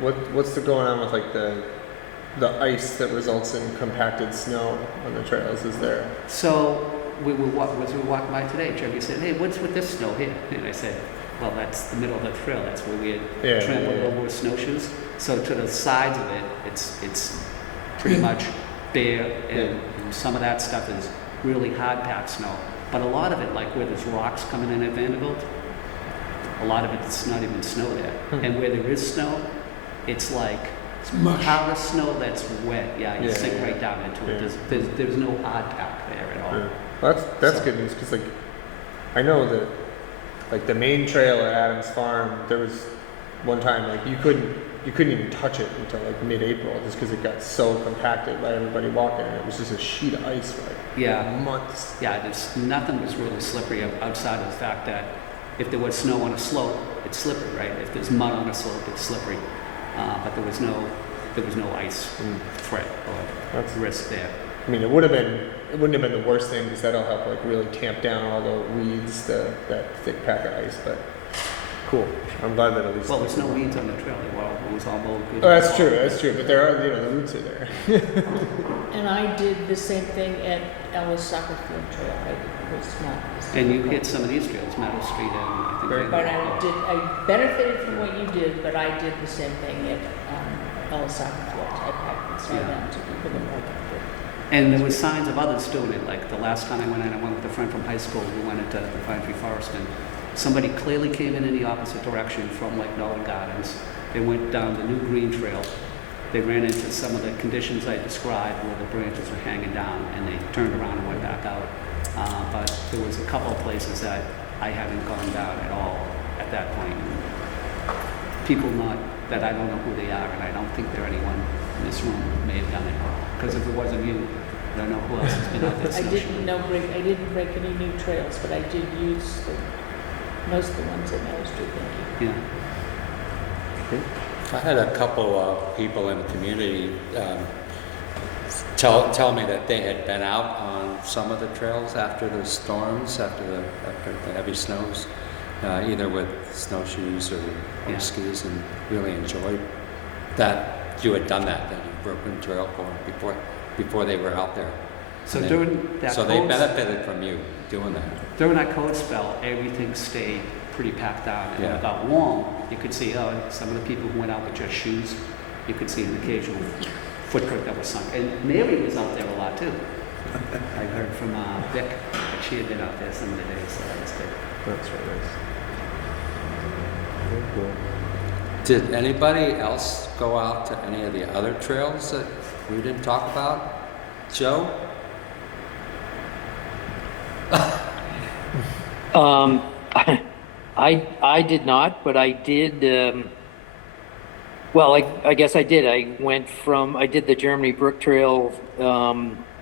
but what's going on with like the ice that results in compacted snow on the trails? Is there? So we were walking by today, Jeremy said, "Hey, what's with this snow here?" And I said, "Well, that's the middle of the trail. That's where we had trampled over with snowshoes. So to the sides of it, it's pretty much bare, and some of that stuff is really hard packed snow. But a lot of it, like where there's rocks coming in at Vanderbilt, a lot of it's not even snow there. And where there is snow, it's like mush. powder snow that's wet. Yeah, you sink right down into it. Yeah. There's no hard pack there at all." Yeah. Well, that's So- good news because like I know that like the main trail at Adams Farm, there was one time like you couldn't even touch it until like mid-April just because it got so compacted by everybody walking, and it was just a sheet of ice for like Yeah. months. Yeah, nothing was really slippery outside of the fact that if there was snow on a slope, it's slippery, right? If there's mud on a slope, it's slippery. But there was no ice threat or That's- risk there. I mean, it wouldn't have been the worst thing because that'll help like really tamp down all the weeds, that thick pack of ice. But cool, I'm glad that at least. Well, there's no weeds on the trail. It was all mowed good. Oh, that's true. But there are, the roots are there. And I did the same thing at Ellis Soccer Field Trail. I was not. And you hit some of these trails, Meadow Street and I think. Very But I benefited from what you did, but I did the same thing at Ellis Soccer Field. I packed the snow Yeah. down to keep it more comfortable. And there was signs of others doing it. Like the last time I went in, I went with a friend from high school. We went into the Pine Tree Forest, and somebody clearly came in the opposite direction from like Nolan Gardens. They went down the new green trail. They ran into some of the conditions I described where the branches were hanging down, and they turned around and went back out. But there was a couple of places that I hadn't gone down at all at that point. People that I don't know who they are, and I don't think they're anyone in this room may have done it. Because if it wasn't you, I don't know who else has been out there I snowshoeing. I didn't break any new trails, but I did use most of the ones at Meadow Street. Thank you. Yeah. I had a couple of people in the community tell me that they had been out on some of the trails after the storms, after the heavy snows, either with snowshoes or Yeah. skis, and really enjoyed that you had done that you broken trail for them before they were out there. So And during that so they cold, benefited from you doing that. during that cold spell, everything stayed pretty packed down. And when Yeah. it got warm, you could see some of the people who went out with just shoes, you could see an occasional footprint that was sunk. And Mary was out there a lot too. I heard from Vic that she had been out there some of the days, so that was good. That's really nice. Very cool. Did anybody else go out to any of the other trails that we didn't talk about? Joe? I did not, but I did. Well, I guess I did. I did the Germany Brook Trail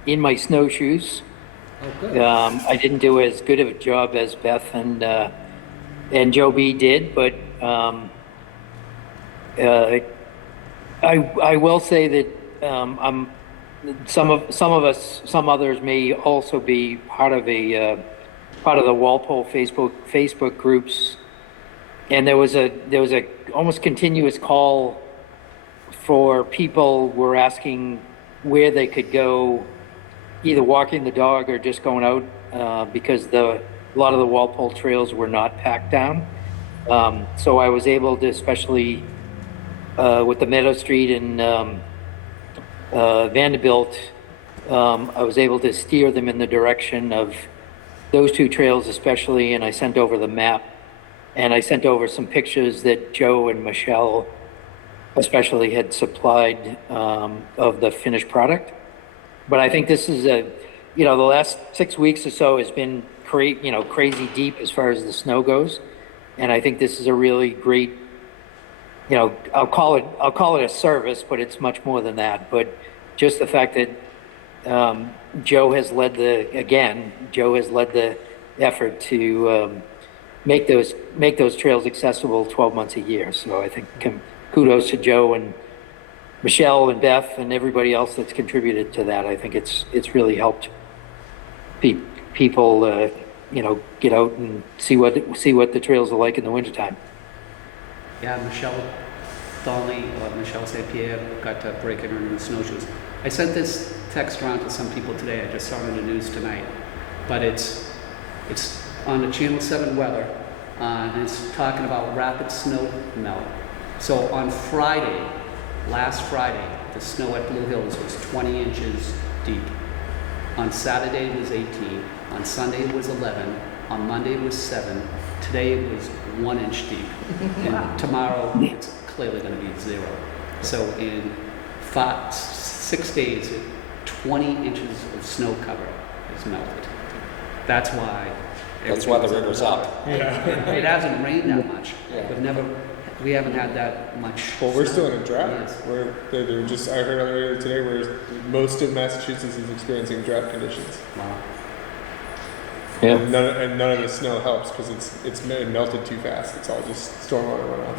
in my snowshoes. Oh, good. I didn't do as good of a job as Beth and Joe B did, but I will say that some others may also be part of the Walpole Facebook groups, and there was a almost continuous call for people were asking where they could go, either walking the dog or just going out because a lot of the Walpole trails were not packed down. So I was able to, especially with the Meadow Street and Vanderbilt, I was able to steer them in the direction of those two trails especially, and I sent over the map, and I sent over some pictures that Joe and Michelle especially had supplied of the finished product. But I think this is the last 6 weeks or so has been crazy deep as far as the snow goes, and I think this is a really great, I'll call it a service, but it's much more than that. But just the fact that Joe has led the effort to make those trails accessible 12 months a year. So I think kudos to Joe Michelle and Beth and everybody else that's contributed to that. I think it's really helped people, get out and see what the trails are like in the wintertime. Yeah, Michelle Donnelly, Michelle St. Pierre got to break it in the snowshoes. I sent this text around to some people today. I just saw it in the news tonight, but it's on the Channel 7 weather, and it's talking about rapid snow melt. So on Friday, last Friday, the snow at Blue Hills was 20 inches deep. On Saturday it was 18. On Sunday it was 11. On Monday it was 7. Today it was 1 inch deep. And tomorrow it's clearly going to be 0. So in 6 days, 20 inches of snow cover is melted. That's why. That's why the river's up. It hasn't rained that much. Yeah. We haven't had that much. Well, we're still in a drought. Yes. They're just, I heard earlier today where most of Massachusetts is experiencing drought conditions. Wow. Yeah. And none of the snow helps because it's melted too fast. It's all just stormwater runoff.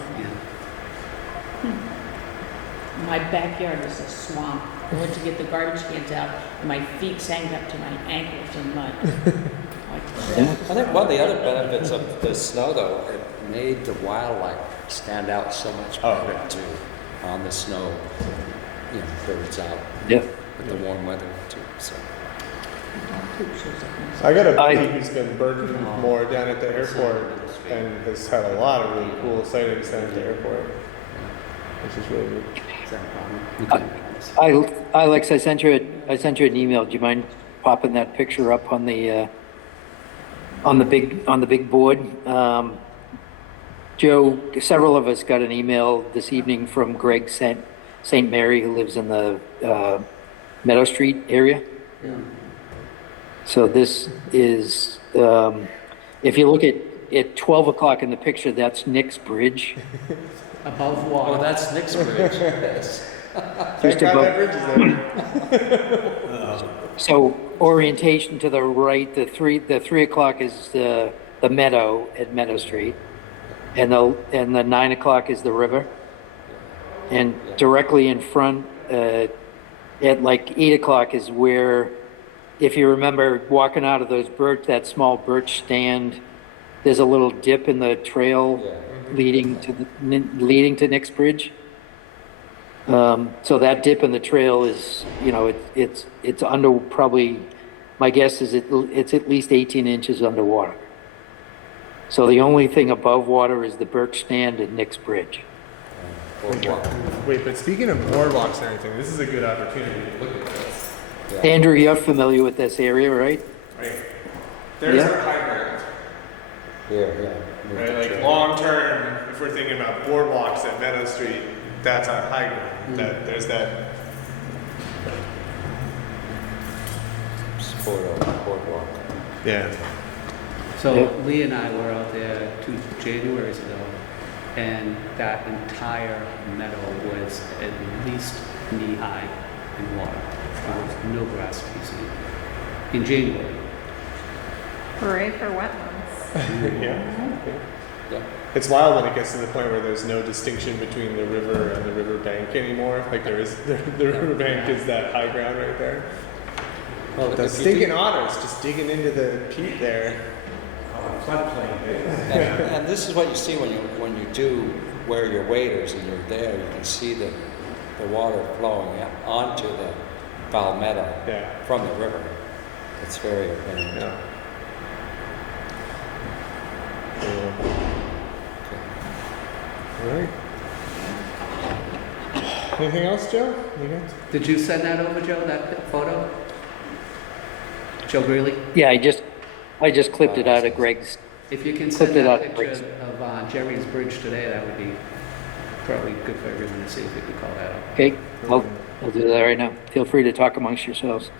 Yeah. My backyard is a swamp. I went to get the garbage cans out, and my feet sank up to my ankles in mud. Yeah. I think one of the other benefits of the snow, though, it made the wildlife stand out so much better too. On the snow, birds out Yeah. with the warm weather too. So I got a buddy who's been birding more down at the airport and has had a lot of really cool sightings down at the airport, which is really good. Is that a problem? Alex, I sent you an email. Do you mind popping that picture up on the big board? Joe, several of us got an email this evening from Greg St. Mary, who lives in the Meadow Street area. Yeah. So this is, if you look at 12 o'clock in the picture, that's Nick's Bridge. Above water. oh, that's Nick's Bridge. Yes. Just Thank God above- that bridge is there. So orientation to the right, the 3 o'clock is the meadow at Meadow Street, and the 9 o'clock is the river, and directly in front at like 8 o'clock is where, if you remember walking out of that small birch stand, there's a little dip in the trail leading to Nick's Bridge. So that dip in the trail is, it's under, probably, my guess is it's at least 18 inches underwater. So the only thing above water is the birch stand and Nick's Bridge. Wait, but speaking of boardwalks and everything, this is a good opportunity to look at this. Andrew, you're familiar with this area, right? Right. There's Yeah. our high ground. Yeah. Right, like long term, if we're thinking about boardwalks at Meadow Street, that's our high ground. There's that. Boardwalk. Yeah. So Yeah. Lee and I were out there 2 Januaries ago, and that entire meadow was at least knee-high in water. There was no grass to be seen in January. Hooray for wetlands. Yeah. Yeah. It's wild when it gets to the point where there's no distinction between the river and the river bank anymore. Like there is, the river bank is that high ground right there. Well, The if you stinking do- otters just digging into the peat there. and this is what you see when you do wear your waders and you're there. You can see the water flowing onto the palmetto Yeah. from the river. It's very apparent. Yeah. All right. Anything else, Joe? You guys? Did you send that over, Joe, that photo? Joe Greeley? Yeah, I just clipped it out of Greg's. If you can Clipped send it that out, picture of Jerry's Bridge today, that would be probably good for everyone to see if we could call that up. Okay, I'll do that right now. Feel free to talk amongst yourselves.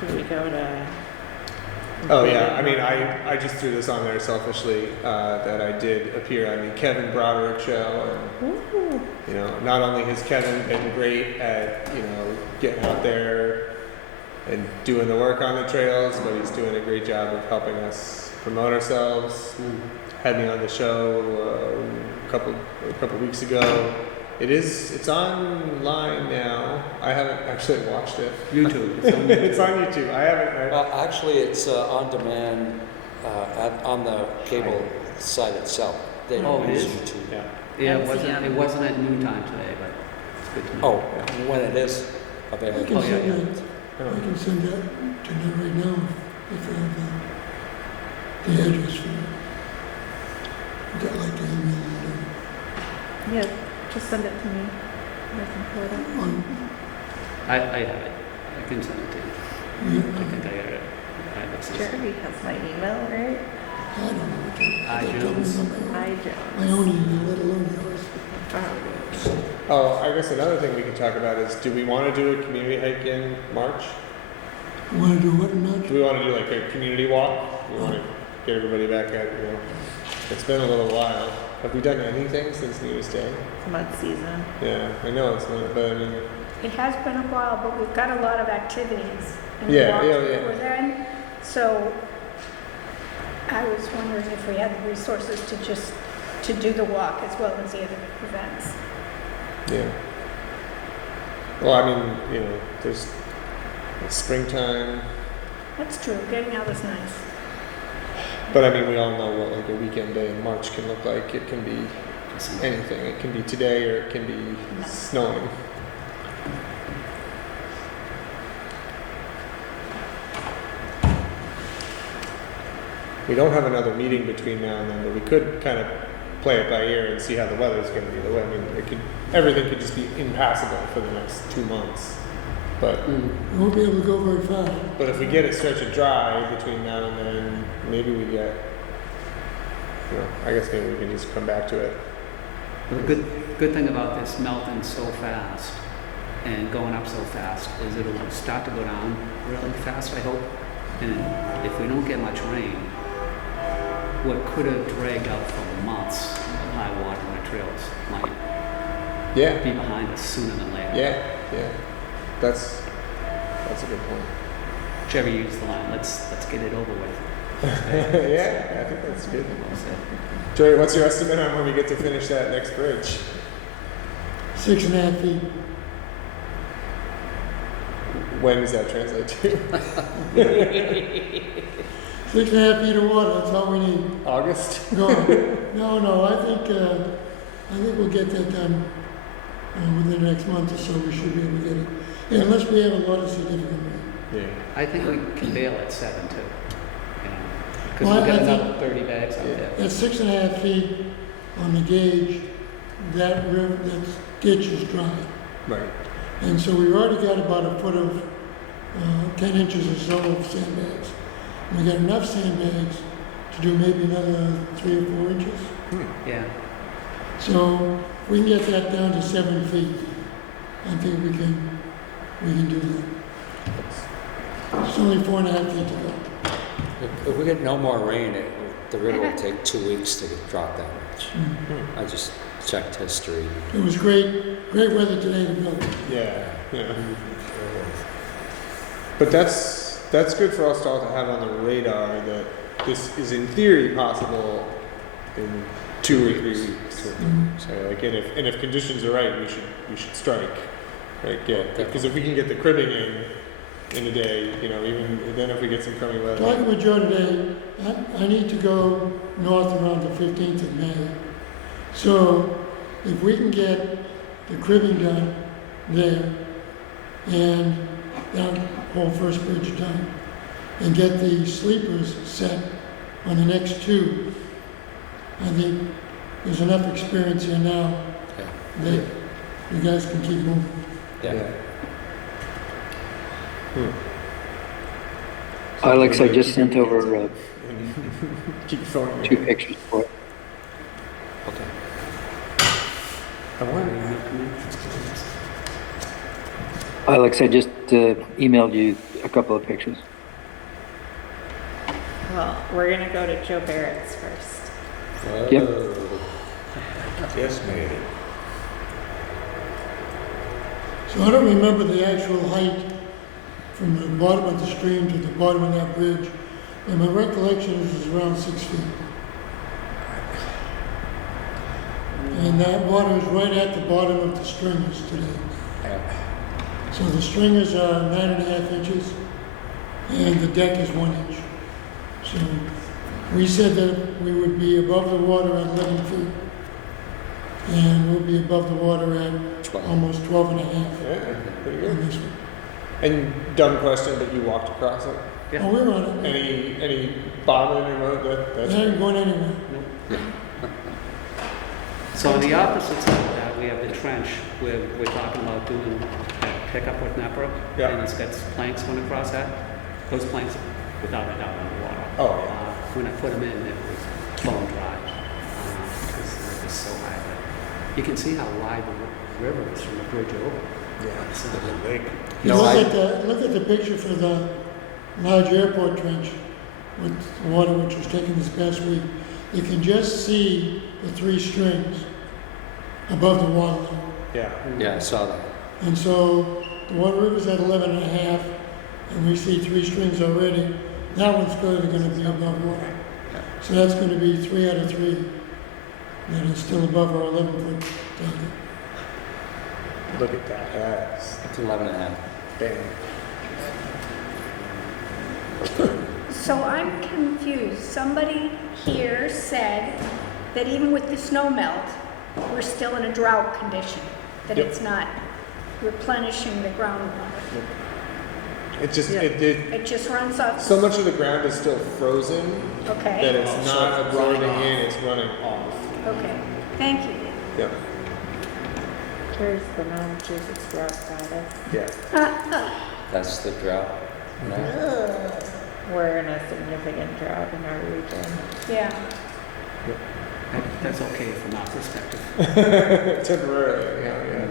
Should we go to? Oh yeah, I mean, I just threw this on there selfishly that I did appear on the Kevin Broderick show, and not only has Kevin been great at getting out there and doing the work on the trails, but he's doing a great job of helping us promote ourselves. Had me on the show a couple weeks ago. It's online now. I haven't actually watched it. YouTube. It's on YouTube. It's on YouTube. I haven't. Actually, it's on demand on the cable site itself. They Oh, don't it use is? YouTube. Yeah. Yeah, MCM. it wasn't at noontime today, but it's good to Oh, know. when it is I available. can Oh, yeah, send yeah. that, I can send that to them right now if I have the address for it. Would that like to email Yeah, just send it to me. I can pull it up. it on, I have it. I can send it to you. I think I got it. I have access. Jerry has my email, right? I don't know what to, I don't iTunes. remember I my own email, let alone yours. Oh, I guess another thing we can talk about is, do we want to do a community hike in March? You wanna do what in March? Do we want to do like a community walk? We want to get everybody back at, it's been a little while. Have we done anything since New Year's Day? It's mud season. Yeah, I know it's not, but I mean, It has been a while, but we've got a lot of activities. in Yeah, Walk yeah, yeah. before then. So I was wondering if we had the resources to do the walk as well as the other events. yeah. Well, I mean, there's it's springtime, That's true, getting out is nice. but I mean, we all know what like a weekend day in March can look like. It can be anything. It can be today or it can be snowing. We don't have another meeting between now and then, but we could kind of play it by ear and see how the weather's going to be. I mean, everything could just be impassable for the next 2 months. But You won't be able to go very far. if we get a stretch of dry between now and then, maybe we get. I guess maybe we can just come back to it. The good thing about this melting so fast and going up so fast is it'll start to go down really fast, I hope. And if we don't get much rain, what could have dragged out for months of high water on the trails might Yeah, be behind us sooner than later. yeah. That's a good point. Chevy used the line, let's get it over with. Yeah, I think that's good. Joey, what's your estimate on when we get to finish that next bridge? 6.5 feet. When does that translate to? 6.5 feet of water, that's all we need. August? No, I think we'll get that done within the next month or so. We should be able to get it. Yeah, unless we have a lot of significant rain. Yeah. I think we can bail at 7 too. Because Well, we've got I think- another 30 bags out there. At 6.5 feet on the gauge, that ditch is dry. Right. And so we've already got about a foot of 10 inches or so of sandbags. We got enough sandbags to do maybe another 3 or 4 inches. Yeah. So if we can get that down to 7 feet, I think we can do that. It's only 4.5 feet to go. If we get no more rain, the river will take 2 weeks to drop that much. I just checked history. It was great weather today to build. Yeah. But that's good for us to all to have on the radar that this is in theory possible in 2 or 3 weeks. So like, and if conditions are right, we should strike. Right? Because if we can get the cribbing in a day, even then if we get some crummy weather. Talking with Joe today, I need to go north around the 15th of May. So if we can get the cribbing done there and that whole first bridge done and get the sleepers set on the next 2, I think there's enough experience here now that you guys can keep moving. Yeah. Alex, I just sent over Keep phone. 2 pictures for it. Okay. I wonder. Alex, I just emailed you a couple of pictures. Well, we're gonna go to Joe Barrett's first. Yep. Yes, made it. So I don't remember the actual height from the bottom of the stream to the bottom of that bridge. And my recollection is it's around 6 feet. And that water is right at the bottom of the stringers today. So the stringers are 9.5 inches and the deck is 1 inch. So we said that we would be above the water at 11 feet. And we'll be above the water at almost 12 and a half Yeah, pretty good. on this one. And dumb question, but you walked across it. Yeah. Oh, we're on it. Any bottom in your road? It That's ain't going anywhere. So on the opposite side of that, we have the trench where we're talking about doing that pickup with NEPR. Yeah. And it's got planks going across that. Those planks, without a doubt, underwater. Oh, yeah. When I put them in, it was bone dry. Because they're just so high. But you can see how wide the river is from the bridge over. Yeah. It's, Like a lake. No, Look at the picture for the large airport trench with the water which was taken this past week. You can just see the 3 strings above the water line. Yeah. Yeah, I saw that. And so the water river's at 11 and a half, and we see 3 strings already. That one's clearly going to be above water. So that's going to be 3 out of 3 that is still above our 11-foot target. Look at that. That's It's 11 and a half. damn. So I'm confused. Somebody here said that even with the snow melt, we're still in a drought condition, that Yep. it's not replenishing the groundwater. It just Yeah. It just runs off. so much of the ground is still frozen that Okay, it's not absorbing in, it's running off. okay. Thank you. Yep. Here's the Massachusetts drought status. Yeah. That's the drought. No? We're in a significant drought in our region. Yeah. That's okay from our perspective. Temporarily. Yeah.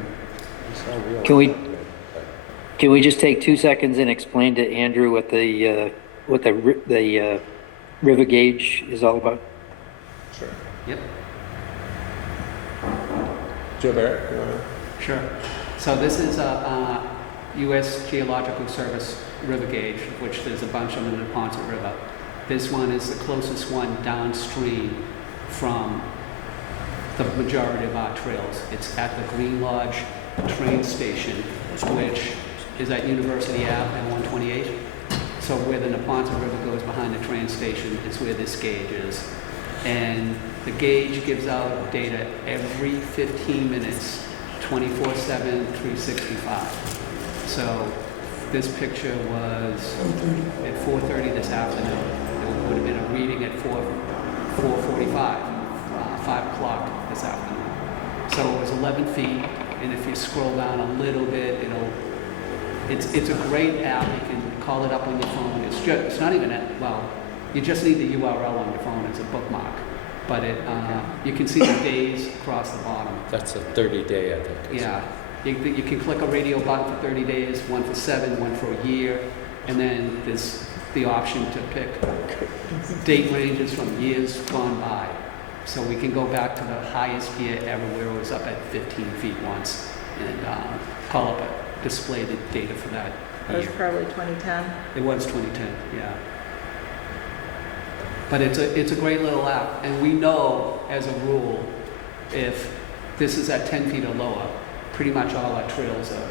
Can we just take 2 seconds and explain to Andrew what the river gauge is all about? Sure. Yep. Joe Barrett, you wanna? Sure. So this is a U.S. Geological Service river gauge, of which there's a bunch of them in the Ponce River. This one is the closest one downstream from the majority of our trails. It's at the Green Lodge train station, which is at University Ave and 128. So where the Neponset River goes behind the train station is where this gauge is. And the gauge gives out data every 15 minutes, 24/7, 365. So this picture was at 4:30 this afternoon. There would have been a reading at 4:45, 5 o'clock this afternoon. So it was 11 feet, and if you scroll down a little bit, it's a great app. You can call it up on your phone. It's not even you just need the URL on your phone. It's a bookmark. But you can see the days across the bottom. That's a 30-day, I think. Yeah. You can click a radio button for 30 days, one for 7, one for a year, and then there's the option to pick date ranges from years gone by. So we can go back to the highest year ever where it was up at 15 feet once and call up a display the data for that That was year. probably 2010. It was 2010, yeah. But it's a great little app, and we know as a rule, if this is at 10 feet or lower, pretty much all our trails are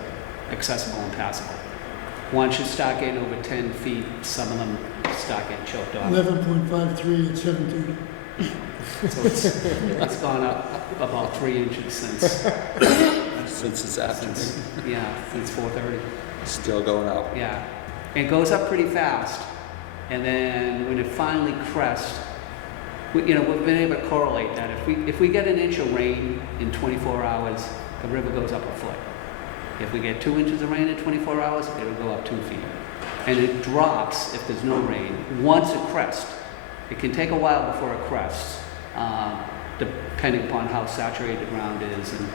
accessible and passable. Once you start getting over 10 feet, some of them start getting choked off. 11.53 at 7:30. So it's gone up about 3 inches since Since it's happened, since 4:30. still going up. Yeah, it goes up pretty fast, and then when it finally crests, we've been able to correlate that. If we get an inch of rain in 24 hours, the river goes up a foot. If we get 2 inches of rain in 24 hours, it'll go up 2 feet, and it drops if there's no rain once it crests. It can take a while before it crests, depending upon how saturated the ground is and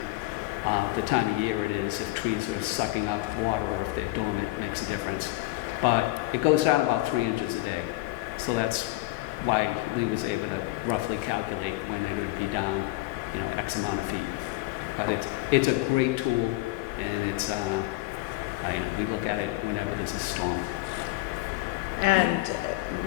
the time of year it is. If trees are sucking up water or if they're dormant, it makes a difference. But it goes down about 3 inches a day. So that's why Lee was able to roughly calculate when it would be down, X amount of feet. But it's a great tool, and We look at it whenever there's a storm. And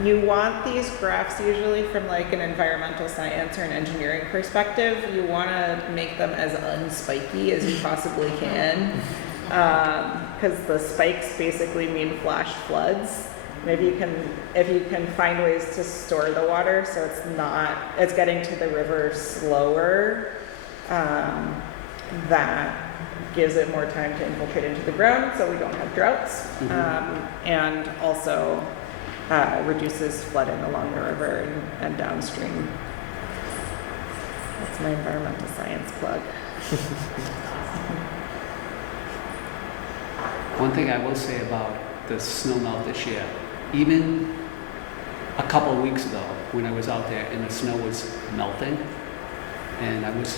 you want these graphs usually from like an environmental science or an engineering perspective. You want to make them as unspiky as you possibly can, because the spikes basically mean flash floods. Maybe you can, if you can find ways to store the water so it's getting to the river slower, that gives it more time to infiltrate into the ground so we don't have droughts, and also reduces flooding along the river and downstream. That's my environmental science plug. One thing I will say about the snow melt this year, even a couple of weeks ago when I was out there and the snow was melting, and I don't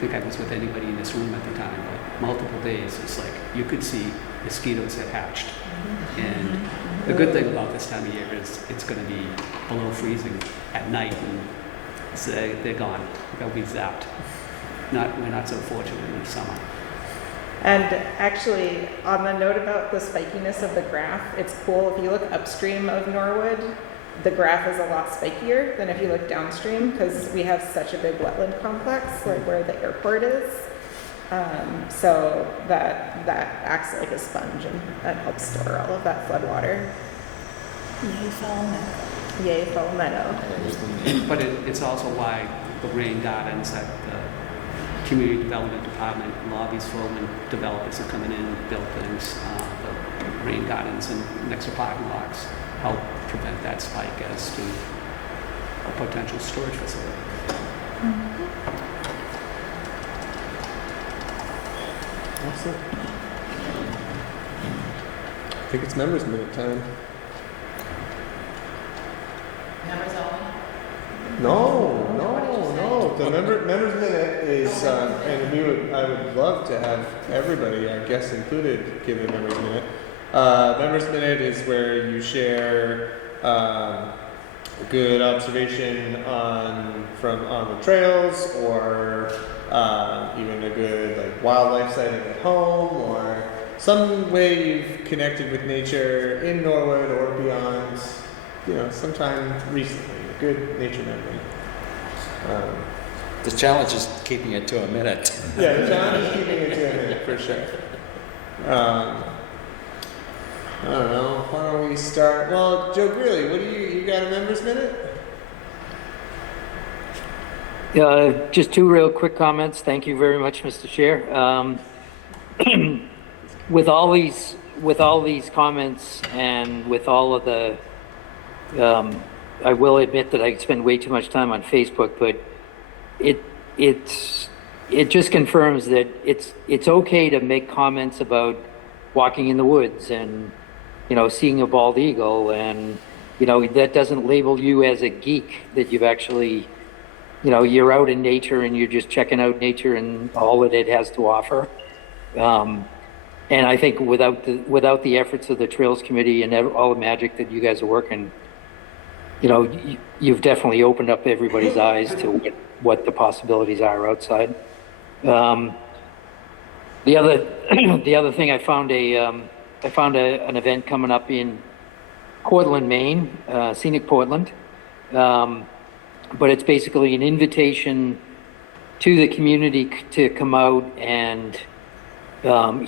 think I was with anybody in this room at the time, but multiple days, it's like you could see mosquitoes had hatched. And the good thing about this time of year is it's going to be below freezing at night, and so they're gone. They'll be zapped. We're not so fortunate in the summer. And actually, on the note about the spikiness of the graph, it's cool if you look upstream of Norwood, the graph is a lot spikier than if you look downstream, because we have such a big wetland complex, like where the airport is. So that acts like a sponge and helps store all of that flood water. Yay, fall meadow. Yay, fall meadow. But it's also why the rain gardens that the community development department lobbies for when developers are coming in and build things, the rain gardens and next to parking lots help prevent that spike as to a potential storage facility. Awesome. I think it's members minute time. Members only? No. The members minute is, and I would love to have everybody, our guests included, give a members minute. Members minute is where you share a good observation on the trails, or even a good like wildlife sighting at home, or some way you've connected with nature in Norwood or beyond, sometime recently, a good nature memory. The challenge is keeping it to a minute. Yeah, the challenge is keeping it to a minute, for sure. I don't know, why don't we start? Well, Joe Greeley, you got a members minute? Just two real quick comments. Thank you very much, Mr. Chair. With all these comments and with all of the, I will admit that I spend way too much time on Facebook, but it just confirms that it's okay to make comments about walking in the woods and seeing a bald eagle, and that doesn't label you as a geek, that you've actually you're out in nature and you're just checking out nature and all that it has to offer. And I think without the efforts of the Trails Committee and all the magic that you guys are working, you've definitely opened up everybody's eyes to what the possibilities are outside. The other thing, I found an event coming up in Portland, Maine, scenic Portland. But it's basically an invitation to the community to come out and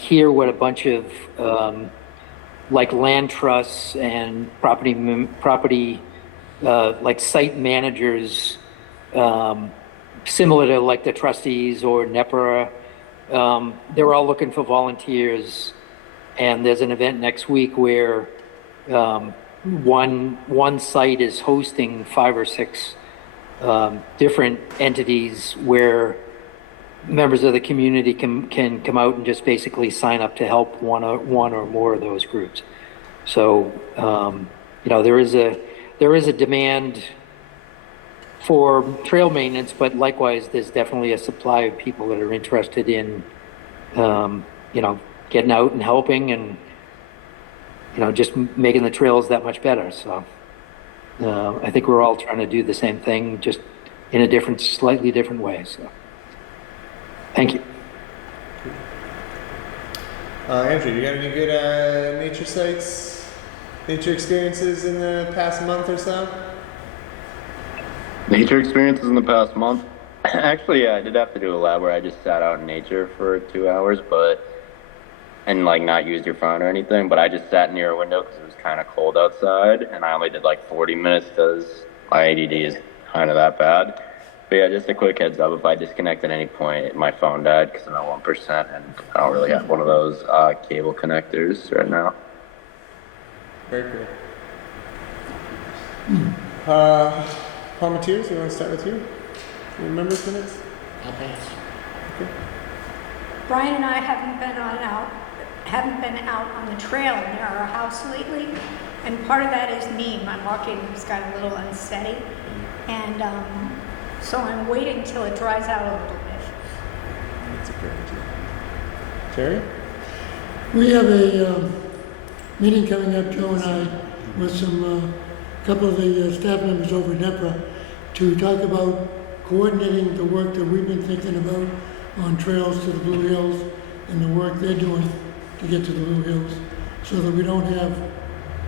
hear what a bunch of like land trusts and property like site managers, similar to like the trustees or NEPRA, they're all looking for volunteers. And there's an event next week where one site is hosting 5 or 6 different entities where members of the community can come out and just basically sign up to help one or more of those groups. So there is a demand for trail maintenance, but likewise there's definitely a supply of people that are interested in getting out and helping and just making the trails that much better. So I think we're all trying to do the same thing, just in a slightly different way. So, thank you. Andrew, you got any good nature sites, nature experiences in the past month or so? Nature experiences in the past month? Actually, yeah, I did have to do a lab where I just sat out in nature for 2 hours, and like not used your phone or anything, but I just sat near a window because it was kind of cold outside, and I only did like 40 minutes because my ADD is kind of that bad. But yeah, just a quick heads up, if I disconnect at any point, my phone died because I'm at 1%, and I don't really have one of those cable connectors right now. Very cool. Palmatiers, we want to start with you? You remember minutes? I'll pass. Brian and I haven't been out on the trail near our house lately, and part of that is me. My walking's got a little unsteady, and so I'm waiting till it dries out a little bit. That's a great idea. Jerry? We have a meeting coming up, Joe and I, with some couple of the staff members over at NEPRA to talk about coordinating the work that we've been thinking about on trails to the Blue Hills and the work they're doing to get to the Blue Hills, so that we don't have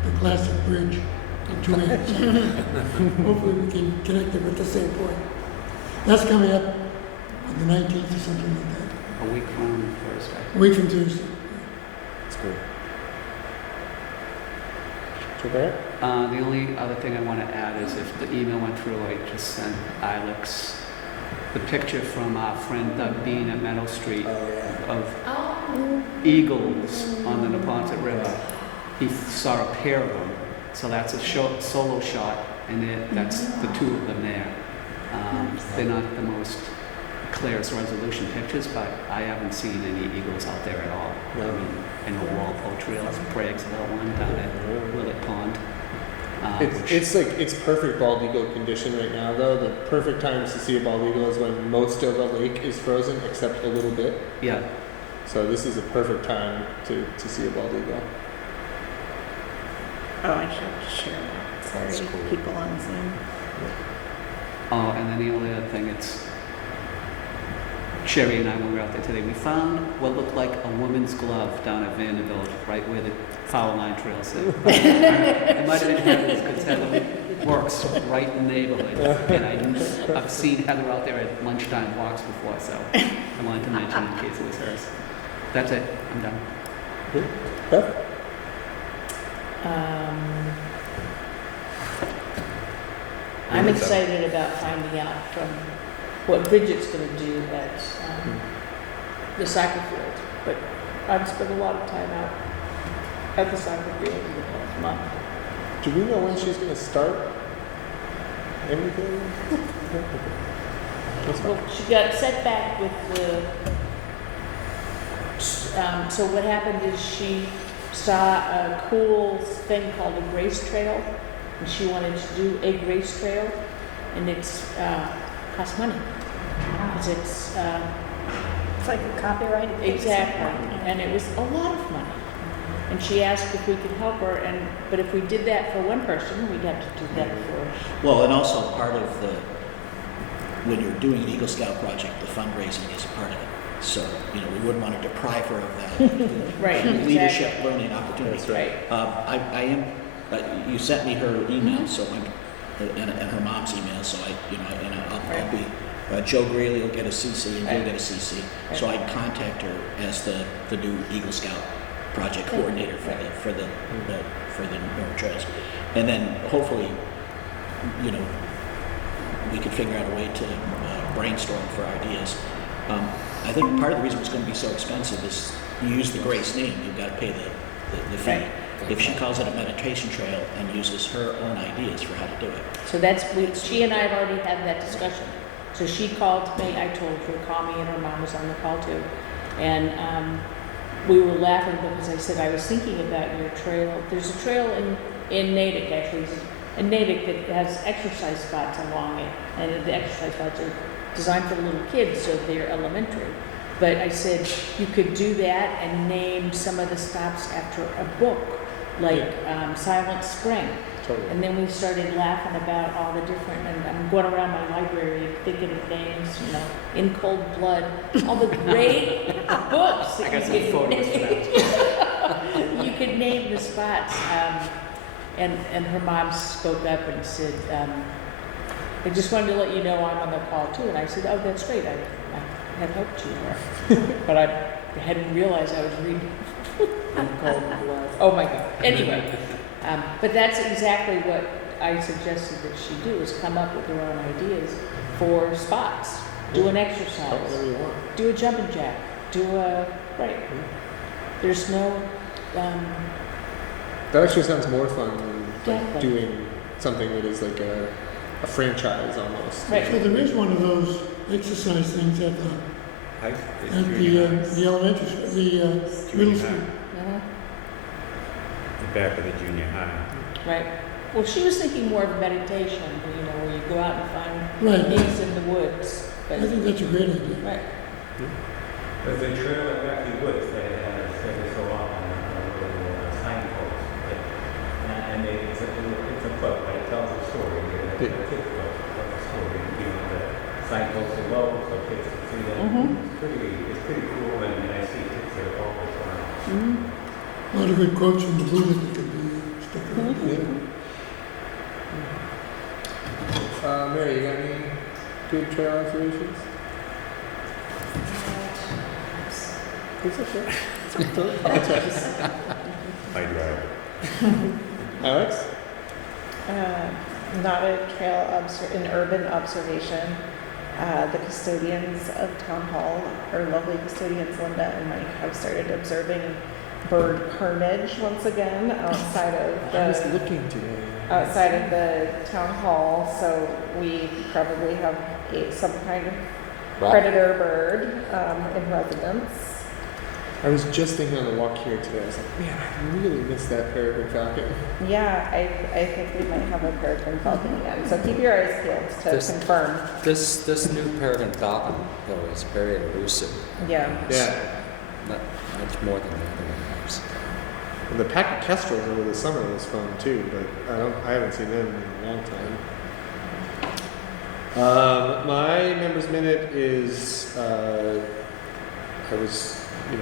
the classic bridge of 2 ends. Hopefully we can connect them at the same point. That's coming up on the 19th or something like that. A week from Thursday. A week from Tuesday. That's good. Joe Barrett? The only other thing I want to add is if the email went through, I just sent Alex the picture from our friend Doug Bean at Meadow Street of eagles on the Neponset River. He saw a pair of them, so that's a solo shot, and that's the two of them there. They're not the most clearest resolution pictures, but I haven't seen any eagles out there at all. I mean, I know Walpole Trails, Braggsville one down at Willett Pond. It's perfect bald eagle condition right now, though. The perfect times to see a bald eagle is when most of the lake is frozen, except a little bit. Yeah. So this is a perfect time to see a bald eagle. Oh, I should share that. Sorry, people on Zoom. Oh, and then the only other thing, it's Sherry and I, when we were out there today, we found what looked like a woman's glove down at Vanderbilt, right where the foul line trail sit. It might have been Heather's, because Heather works right in the neighborhood. And I've seen Heather out there at lunchtime walks before, so I wanted to mention in case it was hers. That's it. I'm done. Good. Beth? I'm excited about finding out from what Bridget's going to do at the soccer field. But I've spent a lot of time out at the soccer field in the past month. Do we know when she's going to start anything? Well, she got set back with the. So what happened is she saw a cool thing called a grace trail, and she wanted to do a grace trail, and it's costs money because it's like a copyright. exactly, and it was a lot of money. And she asked if we could help her, but if we did that for one person, we'd have to do that for. Well, and also part of when you're doing an Eagle Scout project, the fundraising is a part of it. So, we wouldn't want to deprive her of that Right, leadership exactly. learning opportunity. That's right. I am, you sent me her email, so and her mom's email, so I'll be, Joe Greeley will get a CC and you'll get a CC. So I can contact her as the new Eagle Scout project coordinator for the North Trails. And then hopefully, we could figure out a way to brainstorm for ideas. I think part of the reason it's going to be so expensive is you use the Grace name, you've got to pay the fee. Right. If she calls it a meditation trail and uses her own ideas for how to do it. So she and I have already had that discussion. So she called me, I told her to call me, and her mom was on the call too. And we were laughing because I said, I was thinking about your trail. There's a trail in Natick, actually, in Natick that has exercise spots along it. And the exercise spots are designed for little kids, so they're elementary. But I said, you could do that and name some of the stops after a book, like Silent Spring. Totally. And then we started laughing about all the different, and I'm going around my library thinking of names, In Cold Blood, all the great books. I got some photos for that. to spots, and her mom spoke up and said, I just wanted to let you know I'm on the call too. And I said, oh, that's great. I had hoped you were. But I hadn't realized I was reading. Oh my God. Anyway, but that's exactly what I suggested that she do, is come up with her own ideas for spots. Do an exercise. Whatever you want. Do a jumping jack. Do a, right. There's no, That actually sounds more fun than like Exactly. doing something that is like a franchise almost. Right. So there is one of those exercise things at the, High, it's at junior high. the elementary, school, the middle Junior school. high. The back of the junior high. right. Well, she was thinking more of meditation, you know, where you go out and find Right. things in the woods. I But, think that's a great idea. right. There's a trail in Rocky Woods that has every so often a little signpost. And it's a book, but it tells a story. It's a kid's book, it tells a story. You know, the signposts are low, so kids can see that. It's pretty cool, and I see kids that are always around. A lot of good quotes from the Buddha that could be stuck around. Mary, you got any good trail observations? It's okay. Don't apologize. I drive it. Alex? Not a an urban observation. The custodians of Town Hall, our lovely custodians Linda and Mike, have started observing bird carnage once again outside of I was the looking today. outside of the town hall. So we probably have some kind of predator bird in residence. I was just thinking on the walk here today, I was like, man, I really miss that peregrine falcon. Yeah, I think we might have a peregrine falcon again. So keep your eyes peeled to This- confirm. This new peregrine falcon, though, is very elusive. Yeah. Yeah. Not much more than the other ones. And the pack of kestrels over the summer was fun too, but I haven't seen them in a long time. My members minute is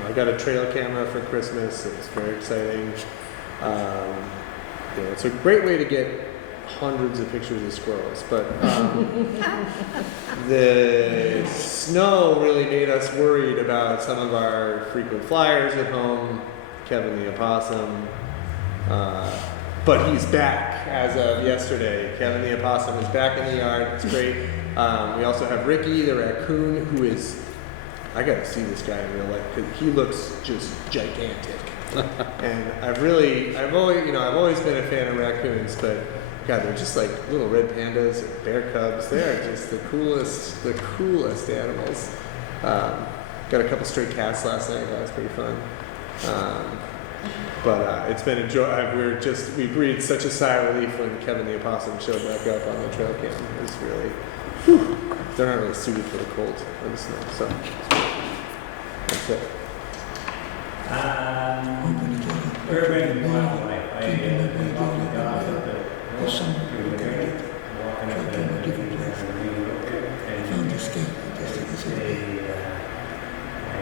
I got a trail camera for Christmas. It was very exciting. It's a great way to get hundreds of pictures of squirrels, but the snow really made us worried about some of our frequent flyers at home. Kevin the opossum, but he's back as of yesterday. Kevin the opossum is back in the yard. It's great. We also have Ricky the raccoon, who is, I gotta see this guy in real life because he looks just gigantic. And I've always been a fan of raccoons, but God, they're just like little red pandas and bear cubs. They are just the coolest animals. Got a couple stray cats last night. That was pretty fun. But it's been a joy. We breathed such a sigh of relief when Kevin the opossum showed back up on the trail cam. It was really, they're not really suited for the cold or the snow. So that's it. Urban wildlife. I walk the dogs up the This summer, through the area, walking up the different places. and Found the scape. I guess it was a- I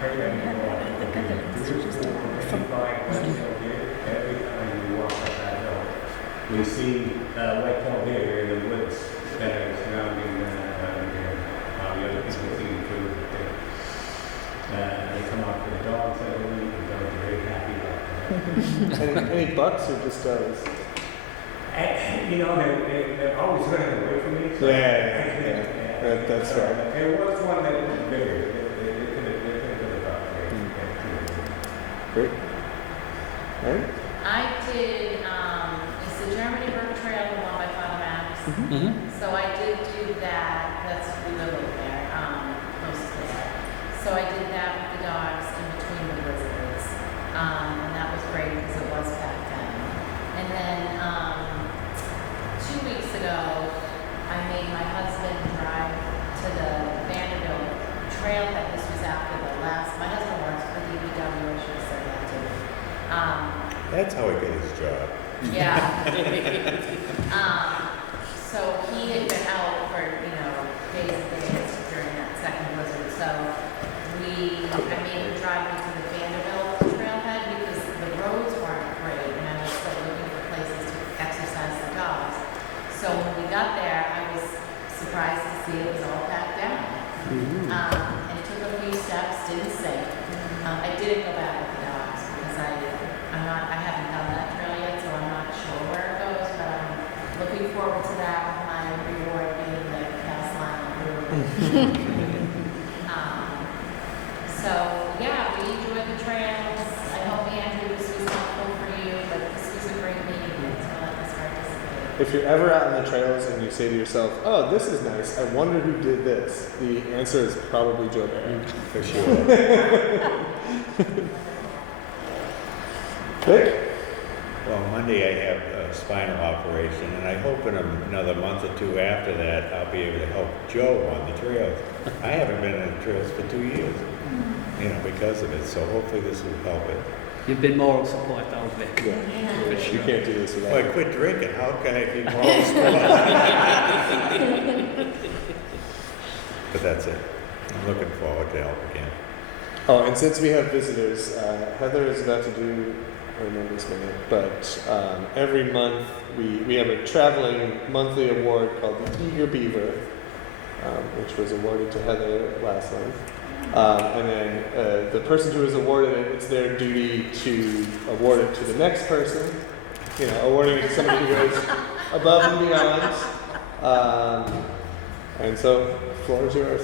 heard that every time you walk up that hill, you see white-tailed deer in the woods that are surrounding the other people see the food. They come out for the dogs, I believe, the dogs are very happy about that. Any bucks or just does? They're always running away from me. So Yeah. That's fair. There was one that was bigger. They could have got Great. All right. I did, it's the Germany Brook Trail, the one by Father Maps. So I did do that, we live over there, close to there. So I did that with the dogs in between the blizzards. And that was great because it was packed in. And then, 2 weeks ago, I made my husband drive to the Vanderbilt trailhead. This was after my husband works for DPW, I should have said that too. That's how he got his job. Yeah. So he had been out for, days and days during that second blizzard. So I made him drive me to the Vanderbilt trailhead because the roads weren't I didn't go back with the dogs because I haven't done that trail yet, so I'm not sure where it goes, but I'm looking forward to that with my reward being the Castle Island Brewery. So, yeah, we enjoyed the trails. I hope, Andrew, this was helpful for you, but this was a great meeting, so let us participate. If you're ever out on the trails and you say to yourself, "Oh, this is nice. I wonder who did this," the answer is probably Joe Barrett. For sure. Vic? Well, Monday I have a spinal operation, and I hope in another month or two after that, I'll be able to help Joe on the trails. I haven't been on the trails for 2 years, because of it, so hopefully this will help it. You've been moral support though, Vic. Yeah. You can't do this without Well, I it. quit drinking, how can I be moral support? But that's it. I'm looking forward to help again. Oh, and since we have visitors, Heather is about to do, I remember this minute, but every month we have a traveling monthly award called the Eager Beaver, which was awarded to Heather last month. And then the person who is awarded it, it's their duty to award it to the next person, awarding it to somebody who goes above and beyond. And so, the floor is yours.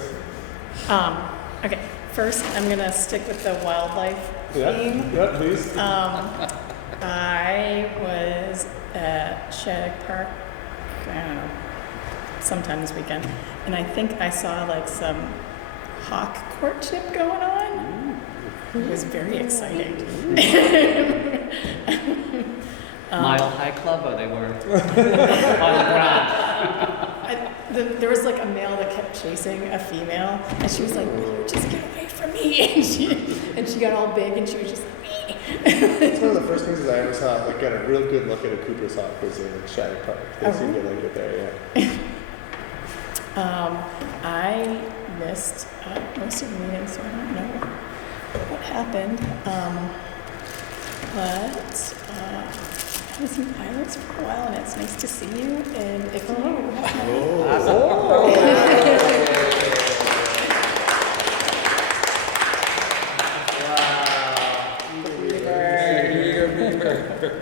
Okay, first I'm gonna stick with the wildlife theme. Yeah, please. I was at Shattuck Park, I don't know, sometime this weekend, and I think I saw like some hawk courtship going on. It was very exciting. Mile High Club, or they were on the ground? There was like a male that kept chasing a female, and she was like, "No, just get away from me!" And she got all big, and she was just like, "Me." It's one of the first places I ever saw, got a real good look at a Cooper's hawk was in Shattuck Park. They seem to like it there, yeah. I missed most of the meeting, so I don't know what happened. But I was in Pilots for a while, and it's nice to see you. And if you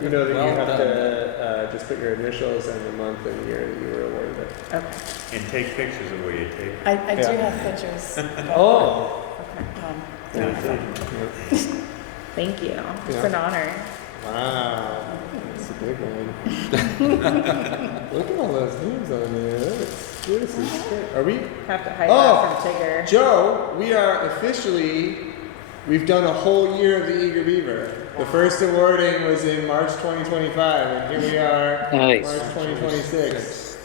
you know that you have to just put your initials and the month and year that you were awarded it. Okay. And take pictures of where you take. I do Yeah. have pictures. Oh! Okay. Thank you. It's an honor. Wow. That's a big one. Look at all those names on there. This is great. Are we? Have to hide that from Tigger. Joe, we are we've done a whole year of the Eager Beaver. The first awarding was in March 2025, and here we are, Nice. March 2026.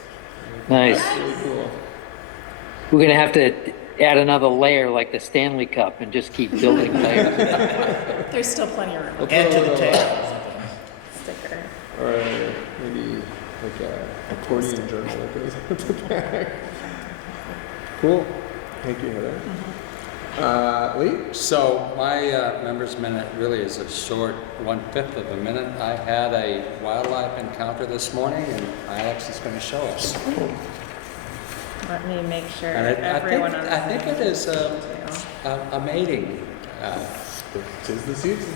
Nice. That's really cool. We're gonna have to add another layer like the Stanley Cup and just keep building layers. There's still plenty of room. We'll Add put to a the little, table. Or Sticker. maybe like a accordion journal that goes at the back. Cool. Thank you, Heather. Lee? So my member's minute really is a short 1/5 of a minute. I had a wildlife encounter this morning, and Alex is going to show us. Let me make sure And everyone on the I think it is a mating Tis the season.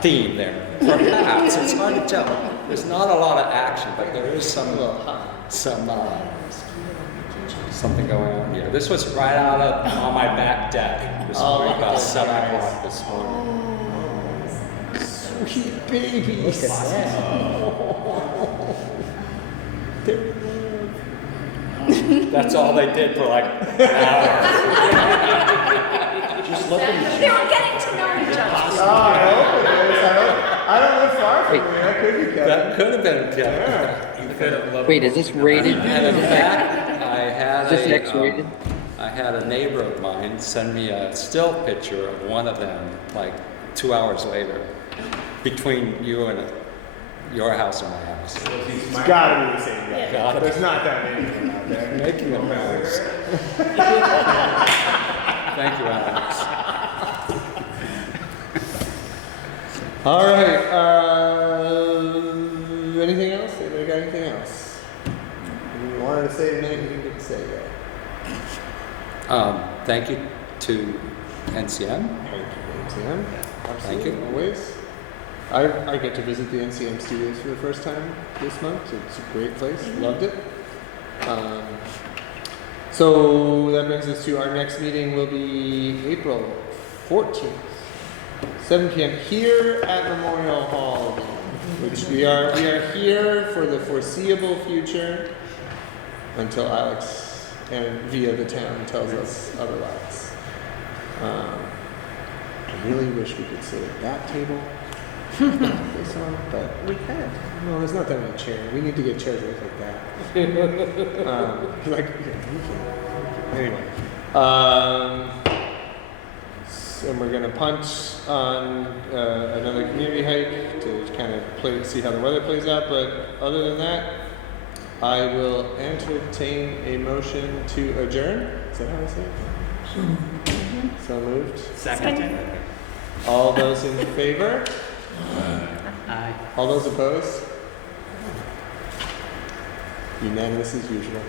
theme there. Perhaps it's hard to tell. There's not a lot of action, but there is something going on here. This was right out on my back deck this morning, about 7 o'clock this morning. Sweet babies. That's all they did for like an hour. Just let them. They were getting to know each other. I hope it is. I don't live far from you. That could be Kevin. That could have been Kevin. Yeah. Wait, is this rated? And in fact, Is this X-rated? I had a neighbor of mine send me a still picture of one of them like 2 hours later, between you and your house and my house. It's gotta be the same guy. Gotta be. There's not that many of them out there. Making a mess. Thank you, Alex. All right. Anything else? Anybody got anything else? If you wanted to say anything, you didn't say yet. Thank you to NCM. Thank you. Sam. Yeah. Thank you. Always. I get to visit the NCM studios for the first time this month. It's a great place. Loved it. So that brings us to our next meeting will be April 14th, 7 p.m. here at Memorial Hall, which we are here for the foreseeable future until Alex and via the town tells us otherwise. I really wish we could sit at that table. This one, but We could. no, there's not that many chairs. We need to get chairs that look like that. Like, anyway. And we're gonna punch on another community hike to kind of see how the weather plays out. But other than that, I will entertain a motion to adjourn. Is that how I say it? So moved. Second. All those in favor? Aye. All those opposed? Unanimous as usual.